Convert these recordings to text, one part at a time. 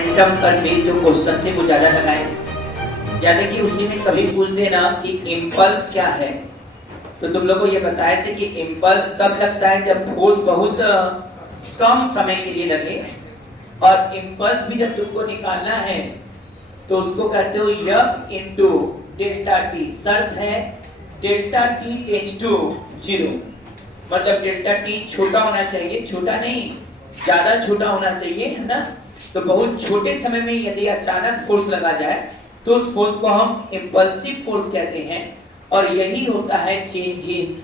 Momentum पर भी जो क्वेश्चन थे वो ज्यादा लगाए, यानी कि उसी में कभी पूछ देना कि इम्पल्स क्या है। तो तुम लोग को ये बताए थे कि इम्पल्स तब लगता है जब फोर्स बहुत कम समय के लिए लगे, और इम्पल्स भी जब तुमको निकालना है तो उसको कहते हो F इंटू डेल्टा टी। शर्त है डेल्टा टी टेंड्स टू 0, मतलब डेल्टा टी छोटा होना चाहिए, छोटा नहीं ज्यादा छोटा होना चाहिए, है ना। तो बहुत छोटे समय में यदि अचानक फोर्स लगा जाए तो उस फोर्स को हम इम्पल्सिव फोर्स कहते हैं, और यही होता है चेंज इन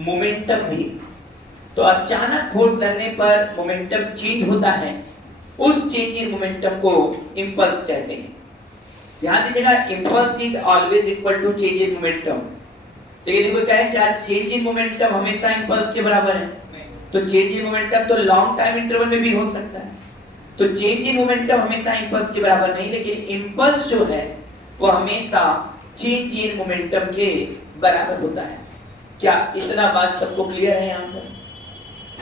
मोमेंटम भी। तो अचानक फोर्स लगने पर मोमेंटम चेंज होता है, उस चेंज इन मोमेंटम को इम्पल्स कहते हैं। ध्यान दीजिएगा, impulse is always equal to change in momentum. लेकिन देखो क्या है, क्या चेंज इन मोमेंटम हमेशा इम्पल्स के बराबर है? तो चेंज इन मोमेंटम तो लॉन्ग टाइम इंटरवल में भी हो सकता है, तो चेंज इन मोमेंटम हमेशा इम्पल्स के बराबर नहीं, लेकिन इम्पल्स जो है वो हमेशा चेंज इन मोमेंटम के बराबर होता है। क्या इतना बात सबको क्लियर है यहाँ पर?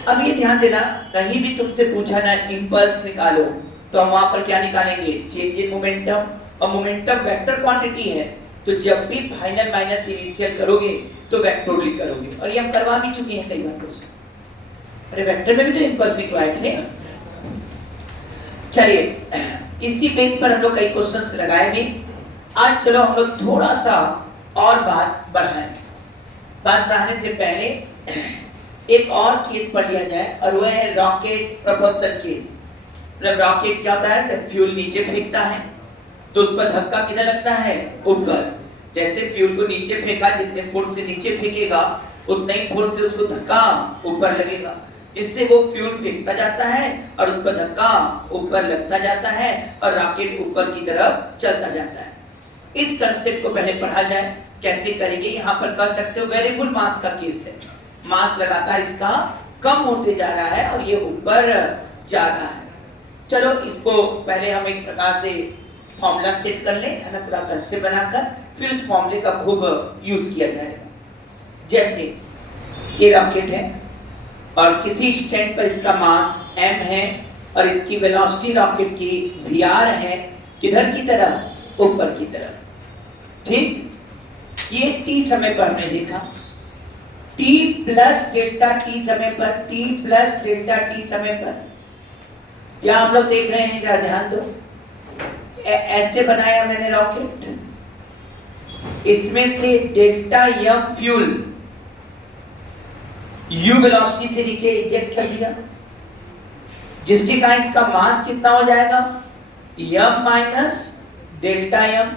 अब ये ध्यान देना, कहीं भी तुमसे पूछा ना इम्पल्स निकालो, तो हम वहां पर क्या निकालेंगे? Change in momentum. और मोमेंटम वेक्टर क्वांटिटी है, तो जब भी फाइनल माइनस इनिशियल करोगे तो वेक्टोरली करोगे, और ये हम करवा भी चुके हैं कई बार दोस्तों। अरे वेक्टर में भी तो इम्पल्स निकलवाए थे। चलिए इसी बेस पर हम लोग कई क्वेश्चंस लगाए भी। आज चलो हम लोग थोड़ा सा और बात बढ़ाएं। बात बढ़ाने से पहले एक और केस पढ़ लिया जाए, और वह है रॉकेट प्रपोजल केस। मतलब रॉकेट क्या होता है, जब फ्यूल नीचे फेंकता है तो उस पर धक्का किधर लगता है? ऊपर। जैसे फ्यूल को नीचे फेंका, जितने फोर्स से नीचे फेंकेगा उतने ही फोर्स से उसको धक्का ऊपर लगेगा, जिससे वो फ्यूल फेंकता जाता है और उस पर धक्का ऊपर लगता जाता है और रॉकेट ऊपर की तरफ चलता जाता है। इस कंसेप्ट को पहले पढ़ा जाए, कैसे करेंगे। यहाँ पर कर सकते हो, वेरिएबल मास का केस है, मास लगातार इसका कम होते जा रहा है और ये ऊपर जा रहा है। चलो इसको पहले हम एक प्रकार से फॉर्मूला सेट कर लें, है ना, पूरा कंसेप्ट बनाकर, फिर उस फॉर्मूले का खूब यूज किया जाएगा। जैसे ये रॉकेट है और किसी स्टैंड पर इसका मास m है और इसकी वेलोसिटी रॉकेट की vr है, किधर की तरफ? ऊपर की तरफ। ठीक, ये t समय पर हमने देखा, t प्लस डेल्टा t समय पर, t प्लस डेल्टा t समय पर क्या हम लोग देख रहे हैं? जरा ध्यान दो, ऐसे बनाया मैंने रॉकेट, इसमें से delta m fuel u velocity से नीचे इंजेक्ट कर दिया, जिसके कारण इसका मास कितना हो जाएगा? m minus delta m।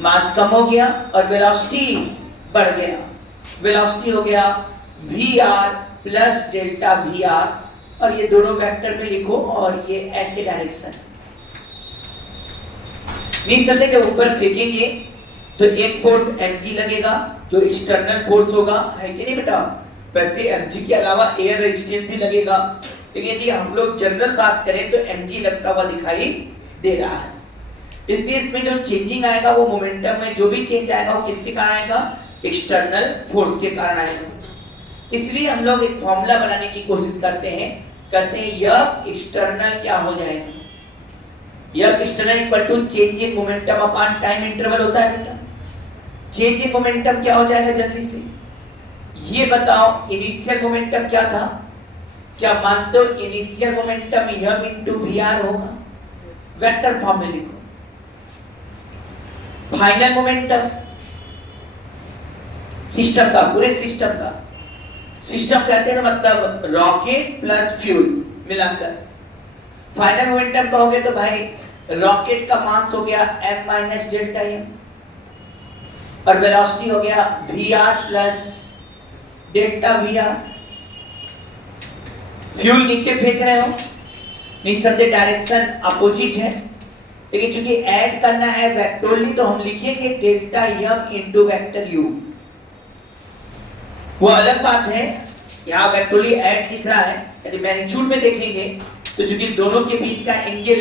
मास कम हो गया और वेलोसिटी बढ़ गया, वेलोसिटी हो गया vr प्लस डेल्टा vr, और ये दोनों वेक्टर में लिखो, और ये ऐसे डायरेक्शन नहीं सकते। जब ऊपर फेंकेंगे तो एक फोर्स mg लगेगा जो एक्सटर्नल फोर्स होगा, है कि नहीं बेटा? वैसे mg के अलावा एयर रेजिस्टेंस भी लगेगा, लेकिन यदि हम लोग जनरल बात करें तो mg लगता हुआ दिखाई दे रहा है। इसलिए इसमें जो चेंजिंग आएगा वो मोमेंटम में जो भी चेंज आएगा वो किसके कारण आएगा? एक्सटर्नल फोर्स के कारण आएगा। इसलिए हम लोग एक फॉर्मूला बनाने की कोशिश करते हैं, कहते हैं F एक्सटर्नल क्या हो जाएगा? F external equal to change in momentum upon time interval होता है बेटा। चेंज इन मोमेंटम क्या हो जाएगा? जल्दी से ये बताओ, इनिशियल मोमेंटम क्या था? क्या मानते हो initial momentum m into vr होगा? वेक्टर फॉर्म में लिखो। फाइनल मोमेंटम सिस्टम का, पूरे सिस्टम का, सिस्टम कहते हैं ना, मतलब रॉकेट प्लस फ्यूल मिलाकर फाइनल मोमेंटम कहोगे तो भाई रॉकेट का मास हो गया m माइनस डेल्टा m, और वेलोसिटी हो गया vr plus delta vr। Fuel नीचे फेंक रहे हो, निसंदेह डायरेक्शन अपोजिट है, लेकिन चूंकि ऐड करना है वेक्टोरली तो हम लिखेंगे delta m into vector u। वो अलग बात है, यहाँ वेक्टोरली ऐड दिख रहा है। यदि मैग्नीट्यूड में देखेंगे तो चूंकि दोनों के बीच का एंगल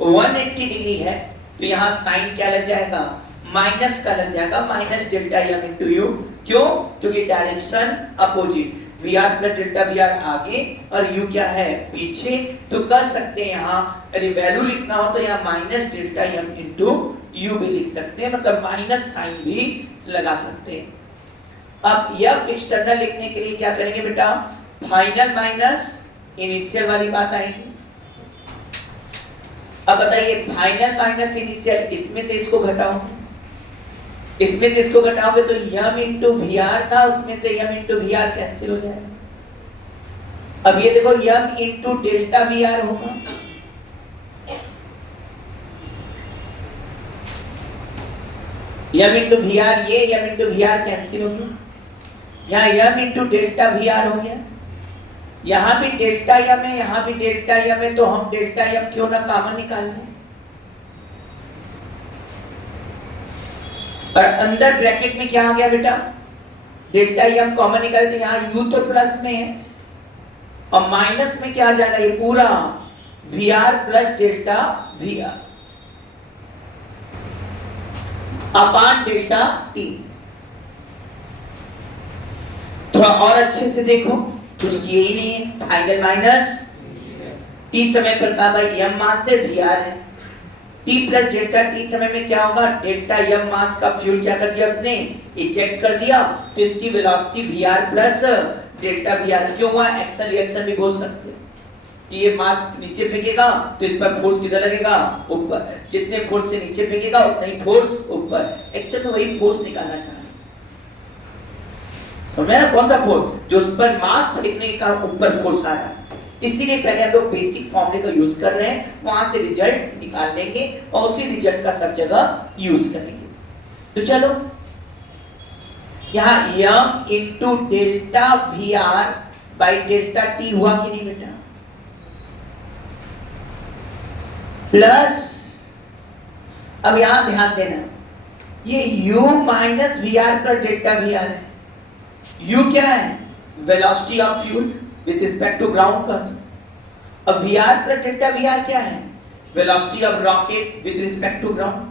180 डिग्री है, तो यहाँ साइन क्या लग जाएगा? माइनस का लग जाएगा, minus delta m into u। क्यों? क्योंकि direction opposite. V R plus delta we R आगे और यू क्या है पीछे। तो कर सकते हैं यहाँ यदि वैल्यू लिखना हो तो यहाँ minus delta M into U भी लिख सकते हैं, मतलब माइनस साइन भी लगा सकते हैं। अब यह एक्सटर्नल लिखने के लिए क्या करेंगे बेटा, फाइनल माइनस इनिशियल वाली बात आएगी। अब बताइए फाइनल माइनस इनिशियल, इसमें से इसको घटाओगे, इसमें से इसको घटाओगे तो यम इंटू वी आर था, उसमें से M into we are cancel हो जाएगा। अब ये देखो यम इंटू डेल्टा वी आर होगा, यम इंटू वी आर, ये M into we are cancel हो गया, यहाँ m into delta we are हो गया, यहाँ भी डेल्टा यम है, यहाँ भी डेल्टा यम है, तो हम डेल्टा यम क्यों ना कॉमन निकाल लें, और अंदर ब्रैकेट में क्या आ गया बेटा, डेल्टा यम कॉमन निकाले तो यहाँ यू तो प्लस में है और माइनस में क्या आ जाएगा, ये पूरा V R plus delta we R upon delta T. थोड़ा और अच्छे से देखो, कुछ किए ही नहीं है, फाइनल माइनस टी समय पर का भाई यम मास से वी आर है, टी प्लस डेल्टा टी समय में क्या होगा, डेल्टा यम मास का फ्यूल क्या कर दिया उसने इजेक्ट कर दिया, तो इसकी velocity V R plus delta we R. क्यों हुआ, एक्शन रिएक्शन भी बोल सकते हैं कि ये मास नीचे फेंकेगा तो इस पर फोर्स किधर लगेगा, ऊपर, जितने फोर्स से नीचे फेंकेगा उतना ही फोर्स ऊपर। एक्चुअली में वही फोर्स निकालना चाह रहा है, समझे ना, कौन सा फोर्स, जो उस पर मास फेंकने का ऊपर फोर्स आ रहा है। इसीलिए पहले हम लोग बेसिक फॉर्मूले का यूज कर रहे हैं, वहां से रिजल्ट निकाल लेंगे और उसी रिजल्ट का सब जगह यूज करेंगे। तो चलो यहाँ m into delta we are by delta t हुआ कि नहीं बेटा, प्लस अब यहां ध्यान देना, ये u minus V R plus delta we R है। u क्या है, velocity of fuel with respect to ground का, अब V R plus delta we R क्या है, velocity of rocket with respect to ground.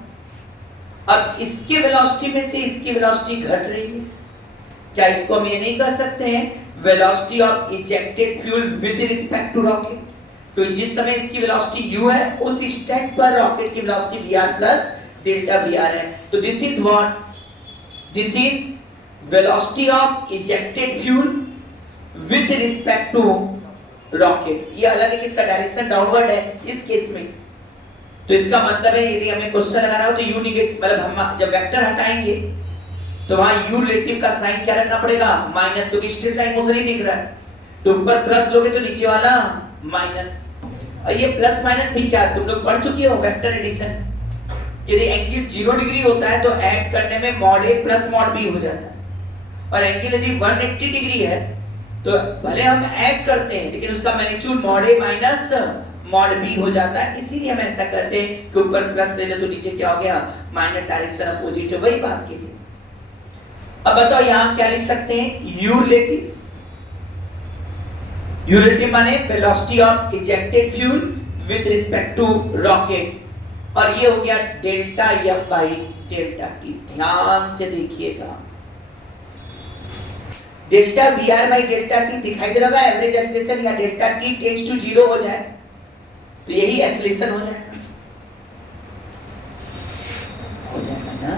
अब इसके वेलोसिटी में से इसकी वेलोसिटी घट रही है, क्या इसको हम ये नहीं कर सकते हैं, velocity of ejected fuel with respect to rocket. तो जिस समय इसकी वेलोसिटी u है उस स्टेट पर रॉकेट की velocity V R plus delta we R है। तो this is what, this is velocity of ejected fuel with respect to rocket. ये अलग है कि इसका डायरेक्शन डाउनवर्ड है इस केस में, तो इसका मतलब है यदि हमें क्वेश्चन लगाना हो तो u निगेटिव, मतलब हम जब वेक्टर हटाएंगे तो वहां u रिलेटिव का साइन क्या रखना पड़ेगा, माइनस, क्योंकि स्ट्रेट लाइन मुझे नहीं दिख रहा है, तो ऊपर प्लस लोगे तो नीचे वाला माइनस। और ये प्लस माइनस भी क्या तुम लोग पढ़ चुके हो, वेक्टर एडिशन, यदि एंगल 0 डिग्री होता है तो ऐड करने में mod a plus mod b हो जाता है, और एंगल यदि 180 डिग्री है तो भले हम ऐड करते हैं लेकिन उसका magnitude mod a minus mod b हो जाता है। इसीलिए हम ऐसा करते हैं कि ऊपर प्लस ले ले तो नीचे क्या हो गया, माइनस, डायरेक्शन अपोजिट है, वही बात के लिए। अब बताओ यहां क्या लिख सकते हैं, u रिलेटिव, u रिलेटिव माने velocity of ejected fuel with respect to rocket, और ये हो गया delta M by delta T. ध्यान से देखिएगा, delta we are by delta T दिखाई दे रहा है, एवरेज एक्सेलेरेशन या डेल्टा टी टेंड्स टू 0 हो जाए तो यही एक्सेलेरेशन हो जाएगा, हो जाएगा ना,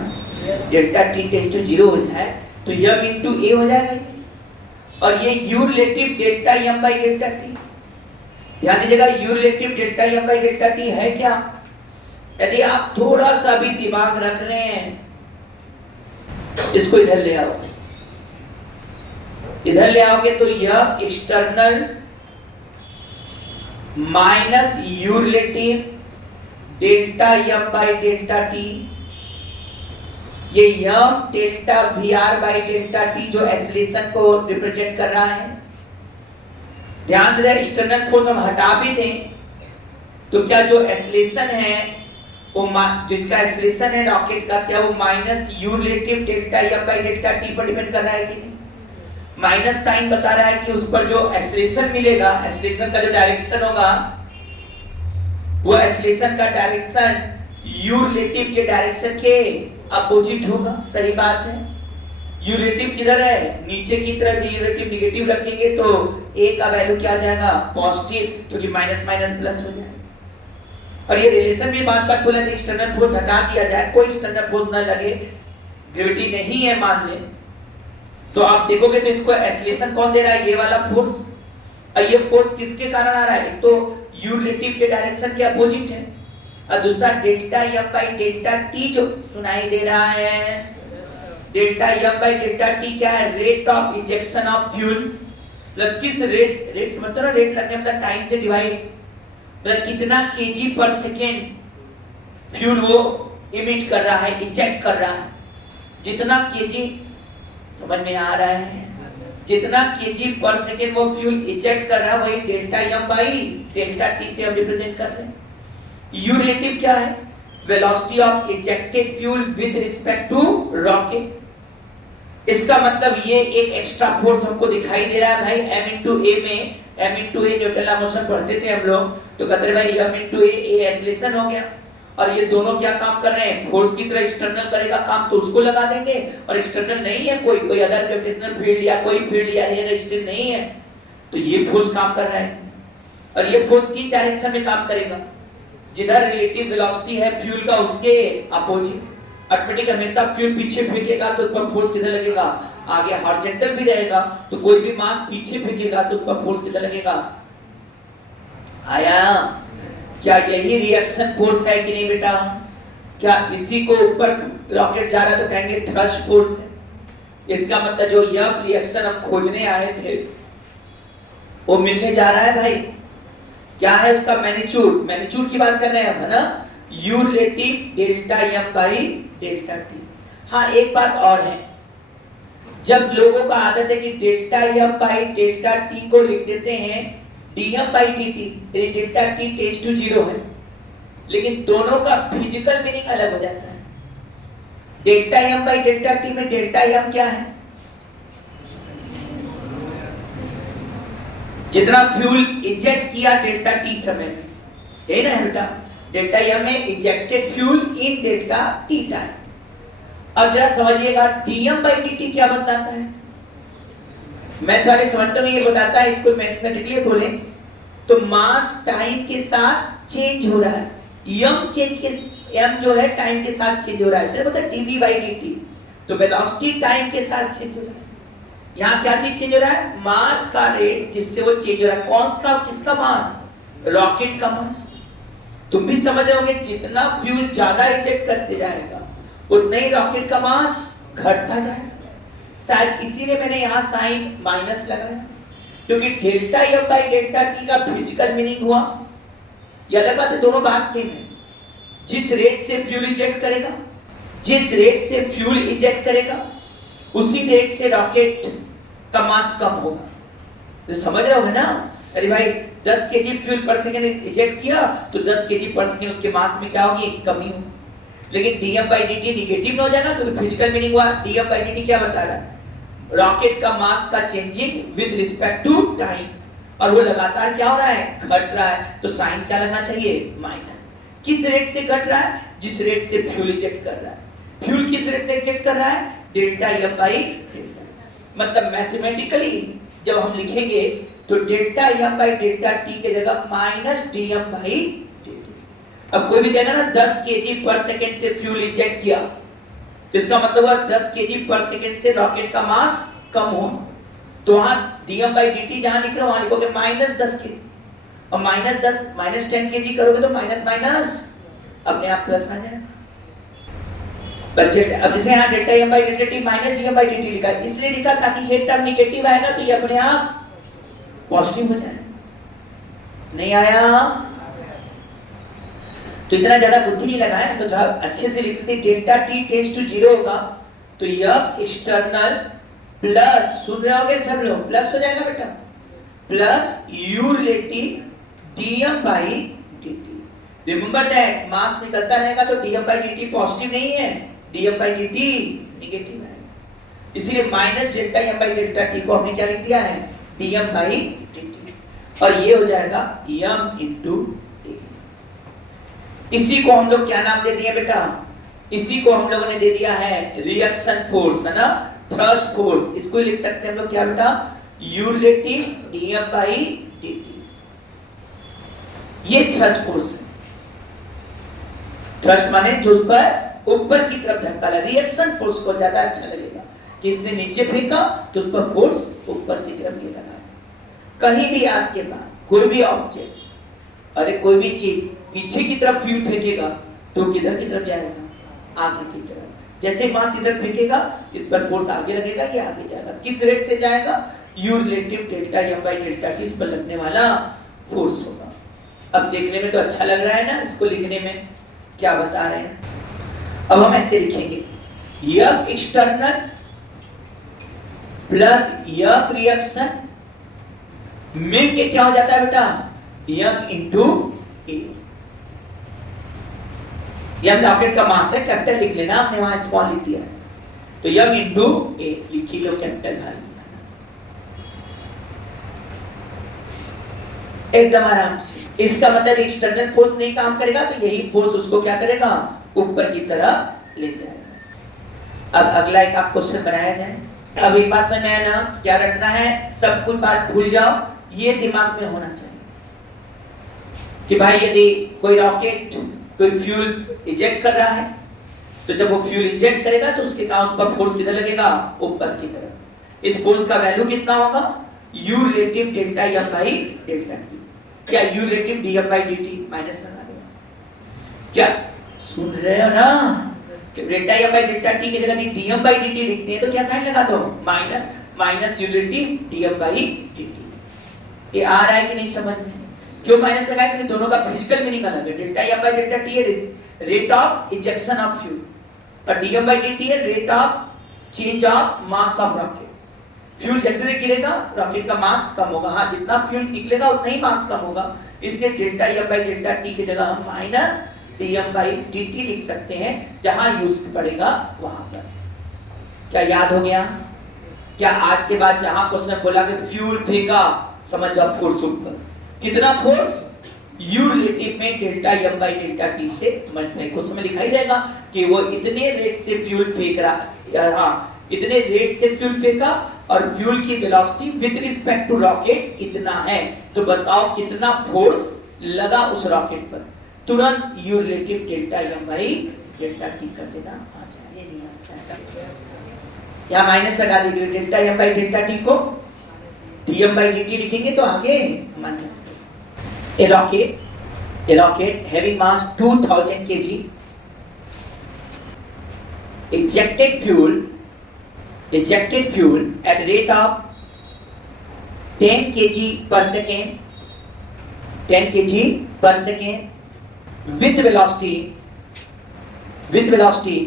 डेल्टा टी टेंड्स टू 0 हो जाए तो यम इंटू ए हो जाएगा, और ये u relative delta M by delta T. ध्यान दीजिएगा, u relative delta M by delta T है क्या, यदि आप थोड़ा सा भी दिमाग रख रहे हैं, इसको इधर ले आओ, इधर ले आओगे तो यह external minus you relative delta M by delta t, ये m delta we are by delta t जो एक्सेलरेशन को रिप्रेजेंट कर रहा है। ध्यान से एक्सटर्नल फोर्स हम हटा भी दें तो क्या जो एक्सेलरेशन है वो जिसका एक्सेलरेशन है रॉकेट का, क्या वो minus you relative delta M by delta T पर डिपेंड कर रहा है कि नहीं, माइनस साइन बता रहा है कि उस पर जो एक्सेलरेशन मिलेगा, एक्सेलरेशन का जो डायरेक्शन होगा वो एक्सेलरेशन का डायरेक्शन u रिलेटिव के डायरेक्शन के अपोजिट होगा। सही बात है, यूरेटिव किधर है, नीचे की तरफ। यूरेटिव निगेटिव रखेंगे तो A का वैल्यू क्या आ जाएगा, पॉजिटिव, क्योंकि माइनस माइनस प्लस हो जाएगा। और ये रिलेशन भी बात बात बोला था, एक्सटर्नल फोर्स हटा दिया जाए, कोई एक्सटर्नल फोर्स ना लगे, ग्रेविटी नहीं है मान ले, तो आप देखोगे तो इसको एक्सीलरेशन कौन दे रहा है, ये वाला फोर्स। और ये फोर्स किसके कारण आ रहा है, एक तो यू रिलेटिव के डायरेक्शन के अपोजिट है, और दूसरा delta F by delta t जो सुनाई दे रहा है। Delta F by delta T क्या है, rate of injection of fuel, मतलब किस रेट, रेट समझते हो ना, रेट लगने मतलब टाइम से डिवाइड, मतलब कितना केजी पर सेकेंड फ्यूल वो इमिट कर रहा है, इंजेक्ट कर रहा है। जितना केजी, समझ में आ रहा है, जितना केजी पर सेकेंड वो फ्यूल इंजेक्ट कर रहा है, वही delta M by delta T से हम रिप्रेजेंट कर रहे हैं। यू रिलेटिव क्या है, velocity of injected fuel with respect to rocket. इसका मतलब ये एक एक्स्ट्रा फोर्स हमको दिखाई दे रहा है भाई, m into a में, m into a Newton law motion पढ़ते थे हम लोग, तो कहते हैं भाई m into a एक्सीलरेशन हो गया, और ये दोनों क्या काम कर रहे हैं, फोर्स की तरह एक्सटर्नल करेगा काम तो उसको लगा देंगे, और एक्सटर्नल नहीं है कोई अदर ग्रेविटेशनल फील्ड या कोई फील्ड या रेजिस्टेंस नहीं है, तो ये फोर्स काम कर रहा है, और ये फोर्स की डायरेक्शन में काम करेगा, जिधर रिलेटिव वेलोसिटी है फ्यूल का उसके अपोजिट। ऑटोमेटिक हमेशा फ्यूल पीछे फेंकेगा तो उस पर फोर्स किधर लगेगा, आगे हॉरिजॉन्टल भी रहेगा, तो कोई भी मास पीछे फेंकेगा तो उस पर फोर्स किधर लगेगा, आया। क्या यही रिएक्शन फोर्स है कि नहीं बेटा, क्या इसी को ऊपर रॉकेट जा रहा है तो कहेंगे थ्रस्ट फोर्स है। इसका मतलब जो यह रिएक्शन हम खोजने आए थे वो मिलने जा रहा है भाई। क्या है उसका मैग्नीट्यूड, मैग्नीट्यूड की बात कर रहे हैं हम, है ना, U relative delta M by delta T. हाँ एक बात और है, जब लोगों का आदत है कि delta M by delta T को लिख देते हैं dm by dt, delta t tends to 0 है, लेकिन दोनों का फिजिकल मीनिंग अलग हो जाता है। Delta m by delta t में डेल्टा m क्या है, जितना फ्यूल इंजेक्ट किया डेल्टा t समय में, यही ना है बेटा, डेल्टा m में injected fuel in delta t time. अब जरा समझिएगा dm by dt क्या बताता है, मैं सारे समझता हूँ, ये बताता है, इसको मैथमेटिकली बोले तो मास टाइम के साथ चेंज हो रहा है, m चेंज के, m जो है टाइम के साथ चेंज हो रहा है, इसलिए मतलब dv by dt, तो वेलोसिटी टाइम के साथ चेंज हो रहा है। यहाँ क्या चीज चेंज हो रहा है, मास का रेट जिससे वो चेंज हो रहा है, कौन सा, किसका मास, रॉकेट का मास। तुम भी समझ रहे जितना फ्यूल ज्यादा इंजेक्ट करते जाएगा उतना ही रॉकेट का मास घटता जाएगा। शायद इसीलिए मैंने यहाँ साइन माइनस लगाया, क्योंकि delta F by delta T का फिजिकल मीनिंग हुआ, ये अलग बात है, दोनों बात सेम है। जिस रेट से फ्यूल इंजेक्ट करेगा, जिस रेट से फ्यूल इंजेक्ट करेगा उसी रेट से रॉकेट का मास कम होगा, तो समझ रहे हो ना। अरे भाई 10 केजी फ्यूल पर सेकंड इंजेक्ट किया तो 10 केजी पर सेकंड उसके मास में क्या होगी, कमी होगी। लेकिन dm by dt निगेटिव में हो जाएगा, तो फिजिकल मीनिंग हुआ dm by dt क्या बता रहा है, रॉकेट का मास का changing with respect to time, और वो लगातार क्या हो रहा है, घट रहा है, तो साइन क्या लगना चाहिए, माइनस। किस रेट से घट रहा है, जिस रेट से फ्यूल इंजेक्ट कर रहा है। फ्यूल किस रेट से इंजेक्ट कर रहा है, डेल्टा एम बाई डेल्टा। मतलब मैथमेटिकली जब हम लिखेंगे तो delta M by delta T के जगह माइनस dm बाई dt। अब कोई भी देगा ना 10 केजी पर सेकंड से फ्यूल इंजेक्ट किया, तो इसका मतलब है 10 केजी पर सेकंड से रॉकेट का मास कम हो, तो वहां dm by dt जहां लिख रहे हो वहां लिखोगे माइनस 10 केजी, और माइनस 10 माइनस 10 केजी करोगे तो माइनस माइनस अपने आप प्लस आ जाएगा। बस डेल्टा, अब जैसे यहाँ delta M by delta T minus dm by dt लिखा है, इसलिए लिखा ताकि ये टर्म निगेटिव आएगा तो ये अपने आप पॉजिटिव हो जाए। नहीं आया तो इतना ज्यादा बुद्धि नहीं लगाया, तो अच्छे से लिखते डेल्टा टी टेंड्स टू 0 होगा, तो यह एक्सटर्नल प्लस, सुन रहे होगे सब लोग, प्लस हो जाएगा बेटा, plus you relative dm by dt। Remember that mass निकलता रहेगा तो dm by dt पॉजिटिव नहीं है, dm by dt नेगेटिव है, इसीलिए minus delta M by delta T को हमने क्या लिख दिया है, dm by dt, और ये हो जाएगा m into a। इसी को हम लोग क्या नाम दे दिया बेटा, इसी को हम लोगों ने दे दिया है रिएक्शन फोर्स, है ना, थ्रस्ट फोर्स, इसको ही लिख सकते हैं हम लोग क्या बेटा, U relative dm by dt। ये थ्रस्ट फोर्स है। थ्रस्ट माने जो उस पर ऊपर की तरफ धक्का लगा, रिएक्शन फोर्स को ज्यादा अच्छा लगेगा कि इसने नीचे फेंका तो उस पर फोर्स ऊपर की तरफ ये लगा। कहीं भी आज के बाद कोई भी ऑब्जेक्ट, अरे कोई भी चीज पीछे की तरफ फ्यूल फेंकेगा तो किधर की तरफ जाएगा, आगे की तरफ। जैसे मास इधर फेंकेगा इस पर फोर्स आगे लगेगा, ये आगे जाएगा। किस रेट से जाएगा, U relative delta m by delta t इस पर लगने वाला फोर्स होगा। अब देखने में तो अच्छा लग रहा है ना, इसको लिखने में क्या बता रहे हैं। अब हम ऐसे लिखेंगे, F external plus F reaction मिलके क्या हो जाता है बेटा, M इंटू ए। M रॉकेट का मास है, कैपिटल लिख लेना, आपने वहां स्मॉल लिख दिया है तो M इंटू ए लिखी लो, कैपिटल भाई एकदम आराम से। इसका मतलब एक्सटर्नल फोर्स नहीं काम करेगा तो यही फोर्स उसको क्या करेगा, ऊपर की तरफ ले जाएगा। अब अगला एक आप क्वेश्चन बनाया जाए। अब एक बात समझ में आया ना, क्या रखना है, सब कुछ बात भूल जाओ, ये दिमाग में होना चाहिए कि भाई यदि कोई रॉकेट कोई फ्यूल इजेक्ट कर रहा है तो जब वो फ्यूल इंजेक्ट करेगा तो उसके कारण उस पर फोर्स किधर लगेगा, ऊपर की तरफ। इस फोर्स का वैल्यू कितना होगा, U relative delta m by delta t। क्या U relative dm by dt minus लगा देगा, क्या सुन रहे हो ना, delta m by delta t की जगह dm by dt लिखते हैं तो क्या साइन लगा दो, minus, minus U relative dm by dt। ये आ रहा है कि नहीं समझ में, क्यों माइनस लगाया, क्योंकि दोनों का फिजिकल मीनिंग अलग है। Delta m by delta t है rate of injection of fuel और dm by dt है rate of change of mass of rocket. Fuel जैसे जैसे गिरेगा रॉकेट का मास कम होगा, हाँ जितना फ्यूल निकलेगा उतना ही मास कम होगा, इसलिए delta m by delta t की जगह हम माइनस dm by dt लिख सकते हैं, जहां यूज पड़ेगा वहां पर। क्या याद हो गया, क्या आज के बाद जहां क्वेश्चन बोला कि फ्यूल फेंका, समझ जाओ फोर्स ऊपर, कितना फोर्स, U रिलेटिव में delta m by delta t से मल्टीप्लाई। क्वेश्चन में लिखा ही रहेगा कि वो इतने रेट से फ्यूल फेंक रहा, हाँ इतने रेट से फ्यूल फेंका और फ्यूल की velocity with respect to rocket इतना है, तो बताओ कितना फोर्स लगा उस रॉकेट पर। तुरंत U relative delta m by delta t कर देना, आ जाए। यहाँ माइनस लगा दीजिए, delta m by delta t को dm by dt लिखेंगे तो आगे minus. A rocket having mass 2000 kg ejected fuel at rate of 10 kg per second, 10 kg per second with velocity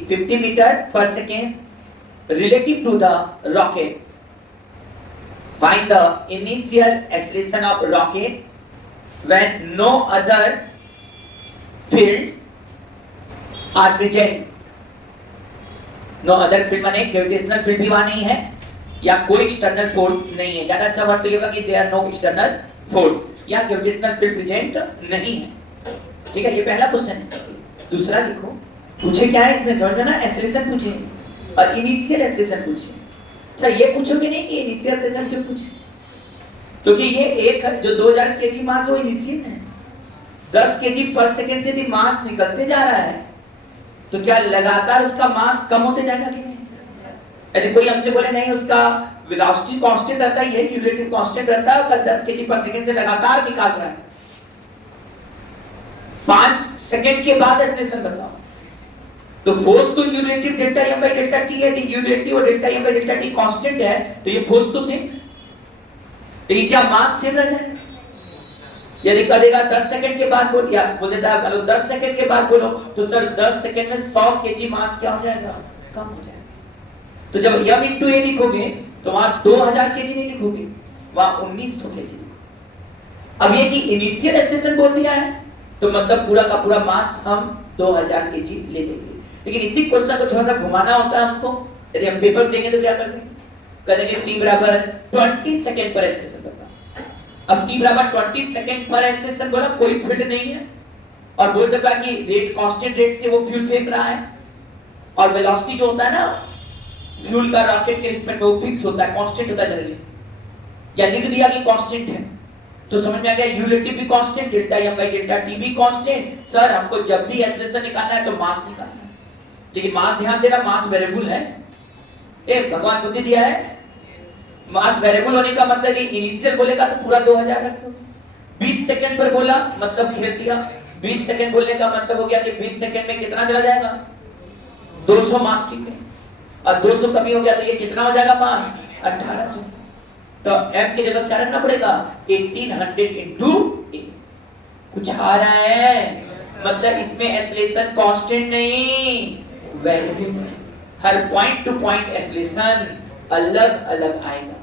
50 meter per second relative to the rocket. Find the initial acceleration of rocket when no other field are present। No other field माने gravitational field भी वहां नहीं है या कोई external force नहीं है। ज्यादा अच्छा वर्ड तो ये होगा कि there are no external force या ग्रेविटेशनल फील्ड प्रेजेंट नहीं है। ठीक है, ये पहला क्वेश्चन है। दूसरा देखो, पूछे क्या है इसमें, समझ में ना, एक्सेलरेशन पूछे और इनिशियल एक्सेलरेशन पूछे। अच्छा ये पूछोगे नहीं कि इनिशियल एक्सेलरेशन क्यों पूछे, क्योंकि ये एक जो 2000 केजी मास वो इनिशियल है। 10 केजी पर सेकंड से यदि मास निकलते जा रहा है तो क्या लगातार उसका मास कम होते जाएगा कि नहीं? यदि कोई हमसे बोले नहीं उसका वेलोसिटी कांस्टेंट रहता है, यही रिलेटिव कांस्टेंट रहता है, पर 10 केजी पर सेकंड से लगातार निकाल रहा है, 5 सेकंड के बाद एक्सेलरेशन बताओ, तो फोर्स तो u relative delta m by delta t है। यदि u रिलेटिव और delta m by delta t constant है तो ये फोर्स तो सेम, लेकिन क्या मास सेम रह जाएगा? यदि करेगा 10 सेकंड के बाद बोल, या बोल देता है चलो 10 सेकंड के बाद बोलो, तो सर 10 सेकंड में 100 केजी मास क्या हो जाएगा, कम हो जाएगा। तो जब m into a लिखोगे तो वहां 2000 केजी नहीं लिखोगे, वहां 1900 केजी लिखोगे। अब ये कि इनिशियल एक्सेलरेशन बोल दिया है तो मतलब पूरा का पूरा मास हम 2000 केजी ले लेंगे। लेकिन इसी क्वेश्चन को थोड़ा सा घुमाना होता है हमको। यदि हम पेपर देंगे तो क्या करते हैं, करेंगे t बराबर 20 सेकंड पर एक्सेलरेशन बता। अब t बराबर 20 सेकंड पर एक्सेलरेशन बोला, कोई फील्ड नहीं है और बोल सकता है कि रेट कांस्टेंट रेट से वो फ्यूल फेंक रहा है और वेलोसिटी जो होता है ना फ्यूल का रॉकेट के रिस्पेक्ट में वो फिक्स होता है, कांस्टेंट होता है जनरली, या लिख दिया कि कांस्टेंट है तो समझ में आ गया यूलेटिव भी constant, delta M by delta T भी कांस्टेंट। सर हमको जब भी एक्सेलरेशन निकालना है तो मास निकालना है, लेकिन मास ध्यान देना मास वेरिएबल है, ए भगवान बुद्धि दिया है, मास वेरिएबल होने का मतलब इनिशियल बोलेगा तो पूरा 2000 रख दो, 20 सेकंड पर बोला मतलब घेर दिया, 20 सेकंड बोलने का मतलब हो गया कि 20 सेकंड में कितना चला जाएगा 200 मास, ठीक है, और 200 कमी हो गया तो ये कितना हो जाएगा मास 1800, तो m की जगह क्या रखना पड़ेगा 1800 इंटू a। कुछ आ रहा है, मतलब इसमें एक्सेलरेशन कांस्टेंट नहीं वेरिएबल, हर पॉइंट टू पॉइंट एक्सेलरेशन अलग अलग आएगा।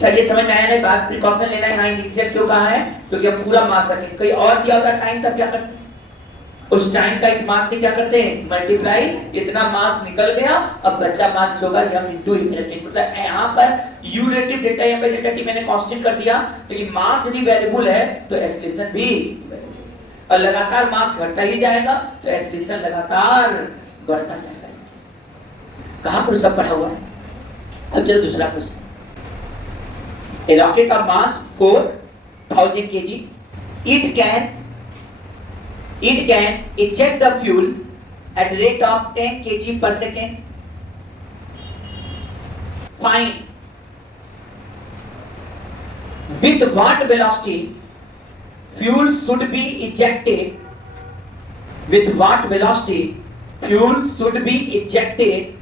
चलिए समझ में आया ना, बात प्रिकॉशन लेना है, यहाँ इनिशियल क्यों कहा है क्योंकि अब पूरा मास रखें, कोई और दिया होता टाइम तब क्या करते, उस टाइम का इस मास से क्या करते हैं मल्टीप्लाई, इतना मास निकल गया अब बचा मास जो होगा m इनटू इनफिनिटी, मतलब यहाँ पर u relative delta m by delta t मैंने कांस्टेंट कर दिया, लेकिन मास यदि वेरिएबल है तो एक्सेलरेशन भी, और लगातार मास घटता ही जाएगा तो एक्सेलरेशन लगातार बढ़ता जाएगा। इसके कहां पर सब पढ़ा हुआ है। अब चलो दूसरा question, a rocket of mass 4000 kg, it can eject the fuel at rate of 10 kg per second. Find with what velocity fuel should be ejected, with what velocity fuel should be ejected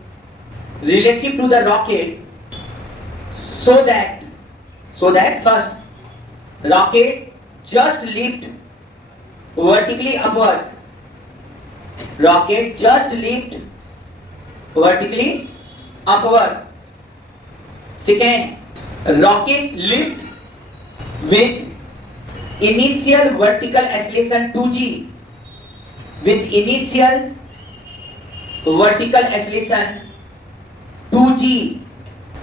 relative to the rocket so that first rocket just lift vertically upward, rocket just lift vertically upward, second rocket lift with initial vertical acceleration 2g, with initial vertical acceleration 2g,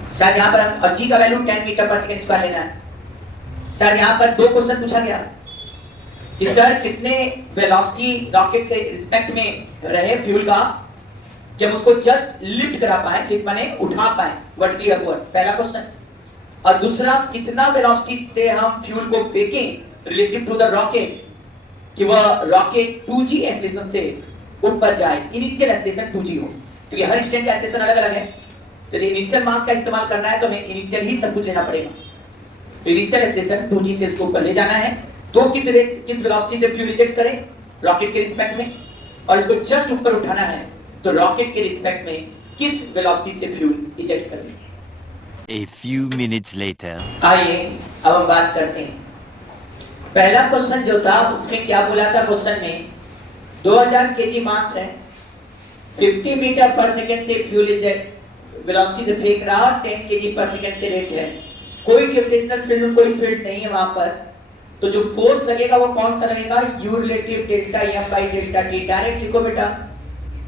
शायद यहाँ पर हम g का value 10 metre पर second square लेना है। शायद यहाँ पर दो क्वेश्चन पूछा गया कि सर कितने वेलोसिटी रॉकेट के रिस्पेक्ट में रहे फ्यूल का जब उसको जस्ट लिफ्ट करा पाए, लिफ्ट माने उठा पाए वर्टिकली अपवर्ड, पहला क्वेश्चन, और दूसरा कितना वेलोसिटी से हम फ्यूल को फेंकें रिलेटिव टू द रॉकेट कि वह रॉकेट 2g एक्सेलरेशन से ऊपर जाए, इनिशियल एक्सेलरेशन 2g हो, क्योंकि हर स्टेट का एक्सेलरेशन अलग अलग है, तो इनिशियल मास का इस्तेमाल करना है तो हमें इनिशियल ही सब कुछ लेना पड़ेगा, तो इनिशियल एक्सेलरेशन 2g से इसको ऊपर ले जाना है, तो किस वेलोसिटी से फ्यूल इजेक्ट करें रॉकेट के रिस्पेक्ट में, और इसको जस्ट ऊपर उठाना है तो रॉकेट के रिस्पेक्ट में किस वेलोसिटी से फ्यूल इजेक्ट करें। A few minutes later. आइए अब हम बात करते हैं, पहला क्वेश्चन जो था उसमें क्या बोला था, क्वेश्चन में 2000 केजी मास है, 50 मीटर पर सेकंड से फ्यूल इजेक्ट वेलोसिटी से फेंक रहा, 10 केजी पर सेकंड से रेट है, कोई ग्रेविटेशनल फील्ड कोई फील्ड नहीं है वहां पर, तो जो फोर्स लगेगा वो कौन सा लगेगा, u relative delta m by delta t, direct लिखो बेटा,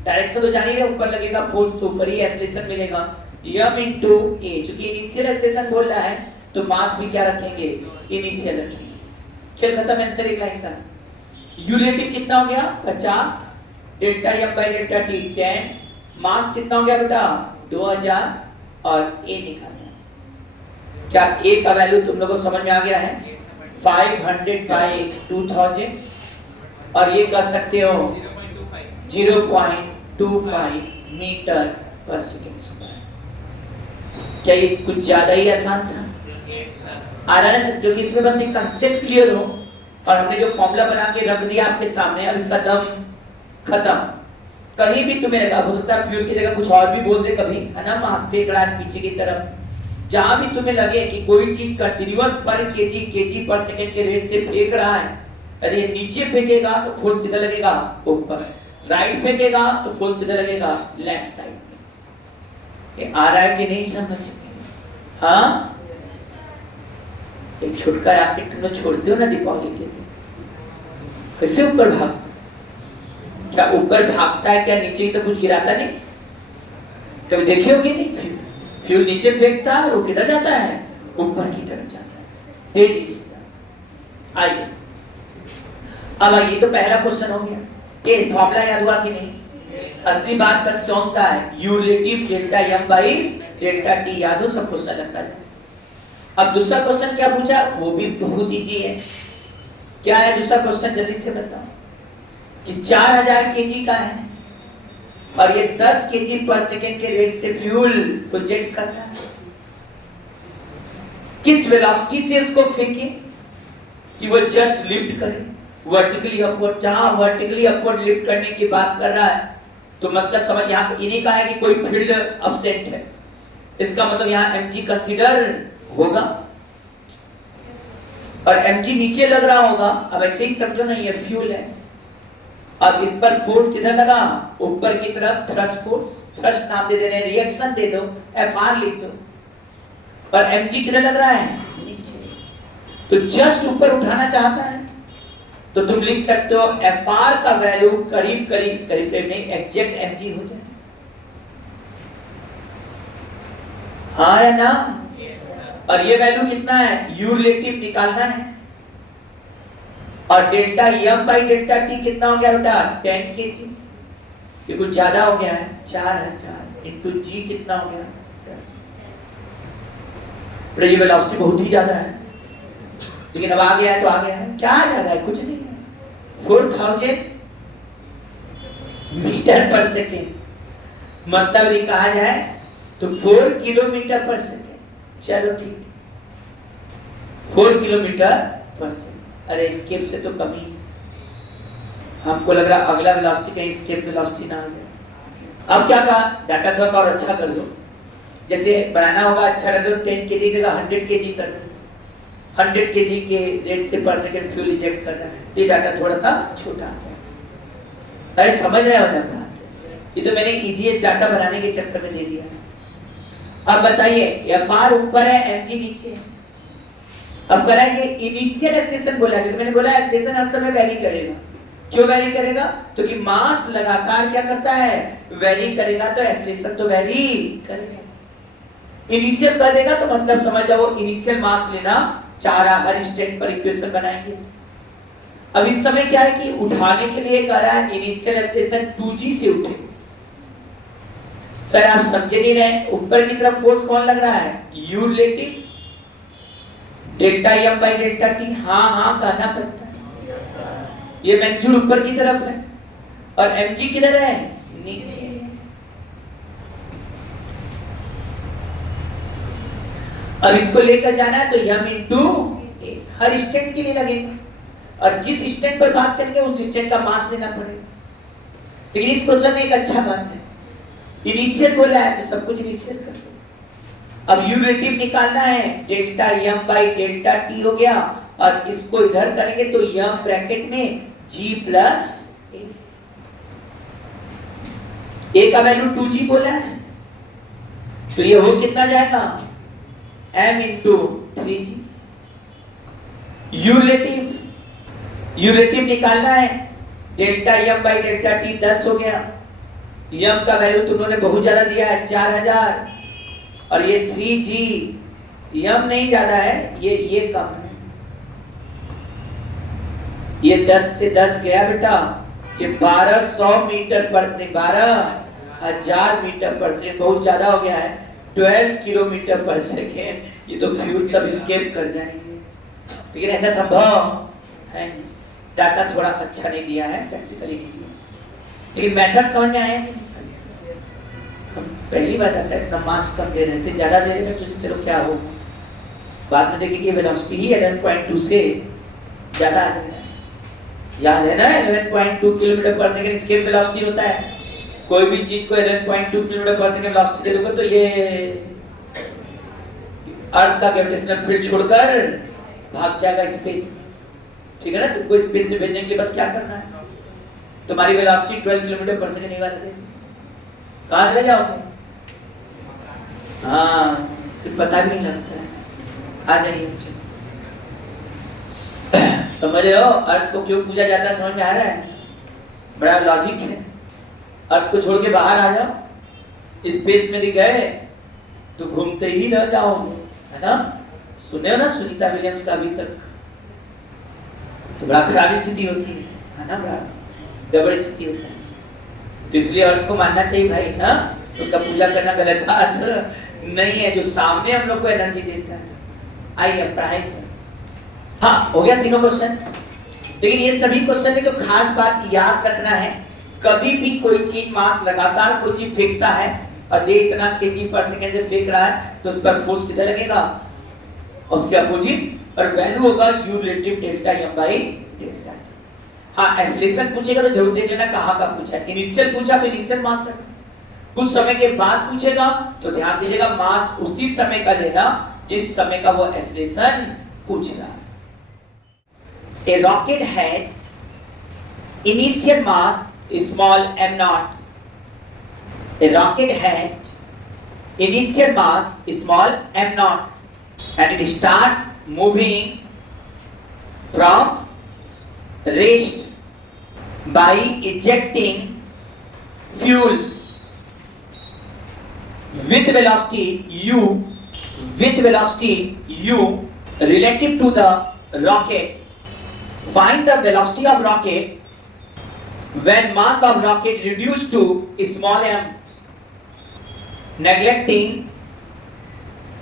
डायरेक्शन तो जान ही रहे, ऊपर लगेगा फोर्स तो ऊपर ही एक्सेलरेशन मिलेगा m इनटू a, क्योंकि इनिशियल एक्सेलरेशन बोल रहा है तो मास भी क्या रखेंगे इनिशियल रखेंगे, खेल खत्म, आंसर एक लाइन का। u रिलेटिव कितना हो गया 50, delta m by delta t 10, मास कितना हो गया बेटा 2000 और a निकालना है। क्या a का वैल्यू तुम लोगों को समझ में आ गया है, 500 बाई 2000, और ये कर सकते हो 0.25 मीटर पर सेकंड स्क्वायर। क्या ये कुछ ज्यादा ही आसान था, आ रहा है, क्योंकि इसमें बस एक कंसेप्ट क्लियर हो और हमने जो फॉर्मूला बना के रख दिया आपके सामने, और इसका दम खत्म। कहीं भी तुम्हें लगा, हो सकता है फ्यूल की जगह कुछ और भी बोल दे कभी, है ना, मास फेंक रहा है पीछे की तरफ, जहां भी तुम्हें लगे कि कोई चीज कंटीन्यूअस पर केजी पर सेकंड के रेट से फेंक रहा है, अरे नीचे फेंकेगा तो फोर्स किधर लगेगा ऊपर, राइट फेंकेगा तो फोर्स किधर लगेगा लेफ्ट साइड। ये आ रहा है कि नहीं समझ में, हाँ, एक छोटका रॉकेट तुम लोग छोड़ते हो ना दीपावली के दिन, कैसे ऊपर भागता, क्या ऊपर भागता है, क्या नीचे की तरफ कुछ गिराता नहीं, कभी देखे होगे नहीं, फ्यूल नीचे फेंकता है वो किधर जाता है ऊपर की तरफ जाता है तेजी से। आइए अब ये तो पहला क्वेश्चन हो गया, ये फॉर्मूला याद हुआ कि नहीं, असली बात बस कौन सा है, U relative delta M by delta T. याद हो सब क्वेश्चन लगता है। अब दूसरा क्वेश्चन क्या पूछा, वो भी बहुत इजी है। क्या है दूसरा क्वेश्चन, जल्दी से बताओ। कि 4000 केजी का है और ये 10 केजी पर सेकेंड के रेट से फ्यूल प्रोजेक्ट करता है। किस वेलोसिटी से उसको फेंके कि वो जस्ट लिफ्ट करे वर्टिकली अपवर्ड। जहां वर्टिकली अपवर्ड लिफ्ट करने की बात कर रहा है तो मतलब समझ, यहां इन्हीं का है कि कोई फील्ड अपसेट है, इसका मतलब यहां mg कंसीडर होगा और mg नीचे लग रहा होगा। अब ऐसे ही समझो ना, ये फ्यूल है और इस पर फोर्स किधर लगा, ऊपर की तरफ थ्रस्ट फोर्स। थ्रस्ट नाम दे देने, रिएक्शन दे दो, Fr लिख दो। और mg किधर लग रहा है, नीचे। तो जस्ट ऊपर उठाना चाहता है तो तुम लिख सकते हो Fr का वैल्यू करीब करीब में एग्जैक्ट mg हो जाए। हाँ या ना? और ये वैल्यू कितना है, यू रिलेटिव निकालना है। और delta M by delta T कितना हो गया बेटा, 10 केजी। ये कुछ ज्यादा हो गया है, 4000 इंटू जी कितना हो गया, 10। ये वेलोसिटी बहुत ही ज्यादा है, लेकिन अब आ गया है तो आ गया है। क्या ज्यादा है, कुछ नहीं है। 4000 मीटर पर सेकेंड, मतलब ये कहा जाए तो 4 किलोमीटर पर सेकेंड। चलो ठीक है, 4 किलोमीटर पर सेकेंड। अरे स्केप से तो कम ही है। हमको लग रहा अगला वेलोसिटी कहीं स्केप वेलोसिटी ना आ जाए। अब क्या कहा, डाटा थोड़ा और अच्छा कर दो। जैसे बनाना होगा अच्छा लगे तो 10 केजी की जगह 100 केजी कर दो। 100 केजी के रेट से पर सेकंड फ्यूल इजेक्ट करना है तो ये डाटा थोड़ा सा छोटा आता है। अरे समझ रहे हो ना बात, ये तो मैंने इजीएस्ट डाटा बनाने के चक्कर में दे दिया। अब बताइए, एफआर ऊपर है, एमजी नीचे है। अब कह रहा है ये इनिशियल एक्सेलेरेशन बोला, क्योंकि मैंने बोला एक्सेलेरेशन हर समय वैरी करेगा। क्यों वैरी करेगा, तो कि मास लगातार क्या करता है, वैरी करेगा, तो एक्सेलेरेशन तो वैरी करेगा। इनिशियल कर देगा तो मतलब समझ जाओ इनिशियल मास लेना चाह रहा, हर स्टेट पर इक्वेशन बनाएंगे। अब इस समय क्या है कि उठाने के लिए कह रहा है इनिशियल एक्सेलेरेशन 2g से उठे। सर आप समझे नहीं रहे, ऊपर की तरफ फोर्स कौन लग रहा है, U relative delta M by delta T. हाँ कहना पड़ता है। ये मैग्नीट्यूड ऊपर की तरफ है और mg किधर है, नीचे। अब इसको लेकर जाना है तो m इंटू हर स्टेट के लिए लगेगा और जिस स्टेट पर बात करेंगे उस स्टेट का मास लेना पड़ेगा। लेकिन इस क्वेश्चन में एक अच्छा बात है, इनिशियल बोला है तो सब कुछ इनिशियल कर दो। अब यू रिलेटिव निकालना है, delta M by delta T हो गया और इसको इधर करेंगे तो एम ब्रैकेट में g प्लस ए का वैल्यू 2g बोला है तो ये हो कितना जाएगा, m into 3g। You relative निकालना है, delta M by delta T 10 हो गया। एम का वैल्यू तुमने बहुत ज्यादा दिया है 4000 और ये 3g। एम नहीं ज्यादा है, ये कम है। ये 10 से 10 गया बेटा, ये 1200 मीटर पर, नहीं 12000 मीटर पर सेकेंड, बहुत ज्यादा हो गया है। 12 किलोमीटर पर सेकेंड। ये तो फ्यूल सब स्केप कर जाएंगे, लेकिन ऐसा संभव है नहीं। डाटा थोड़ा अच्छा नहीं दिया है, प्रैक्टिकली नहीं दिया, लेकिन मेथड समझ में आया। हम पहली बार डाटा इतना मास कम दे रहे थे, ज्यादा दे रहे थे, सोचे चलो क्या हो, बाद में देखें कि वेलोसिटी ही 11.2 से ज्यादा आ जाएगा। याद है ना 11.2 किलोमीटर पर सेकंड स्केप वेलोसिटी होता है। कोई भी चीज को 11.2 किलोमीटर पर सेकंड वेलोसिटी दे दोगे तो ये अर्थ का ग्रेविटेशनल फील्ड छोड़कर भाग जाएगा स्पेस में, ठीक है ना। तुमको स्पेस में भेजने के लिए बस क्या करना है, तुम्हारी वेलोसिटी 12 किलोमीटर पर सेकंड निकाल दे, कहां चले जाओगे, हाँ फिर पता भी नहीं लगता है। आ जाइए, समझ रहे हो अर्थ को क्यों पूजा जाता है, समझ में आ रहा है, बड़ा लॉजिक है। अर्थ को छोड़ के बाहर आ जाओ, स्पेस में गए तो घूमते ही रह जाओगे, है ना। सुने हो ना सुनीता विलियम्स का, अभी तक तो बड़ा खराब स्थिति होती है ना, बड़ा गड़बड़ स्थिति होती है। तो इसलिए अर्थ को मानना चाहिए भाई ना, उसका पूजा करना गलत बात नहीं है, जो सामने हम लोग को एनर्जी देता है। आइए अब पढ़ाई करें। हाँ, हो गया तीनों क्वेश्चन। लेकिन ये सभी क्वेश्चन में जो खास बात याद रखना है, कभी भी कोई चीज मास लगातार कोई चीज फेंकता है और दे इतना केजी पर सेकंड से फेंक रहा है, तो उस पर फोर्स कितना लगेगा, उसके अपोजिट, और वैल्यू होगा u relative delta m by delta. हाँ, एक्सेलरेशन पूछेगा तो जरूर देख लेना कहाँ का पूछा है। इनिशियल पूछा तो इनिशियल मास है, कुछ समय के बाद पूछेगा तो ध्यान दीजिएगा मास उसी समय का लेना जिस समय का वो एक्सेलरेशन पूछ रहा है। A rocket had initial mass small m naught. A rocket had initial mass small m naught, and it start moving from rest by ejecting fuel with velocity u relative to the rocket. Find the velocity of rocket when mass of rocket reduced to small m, neglecting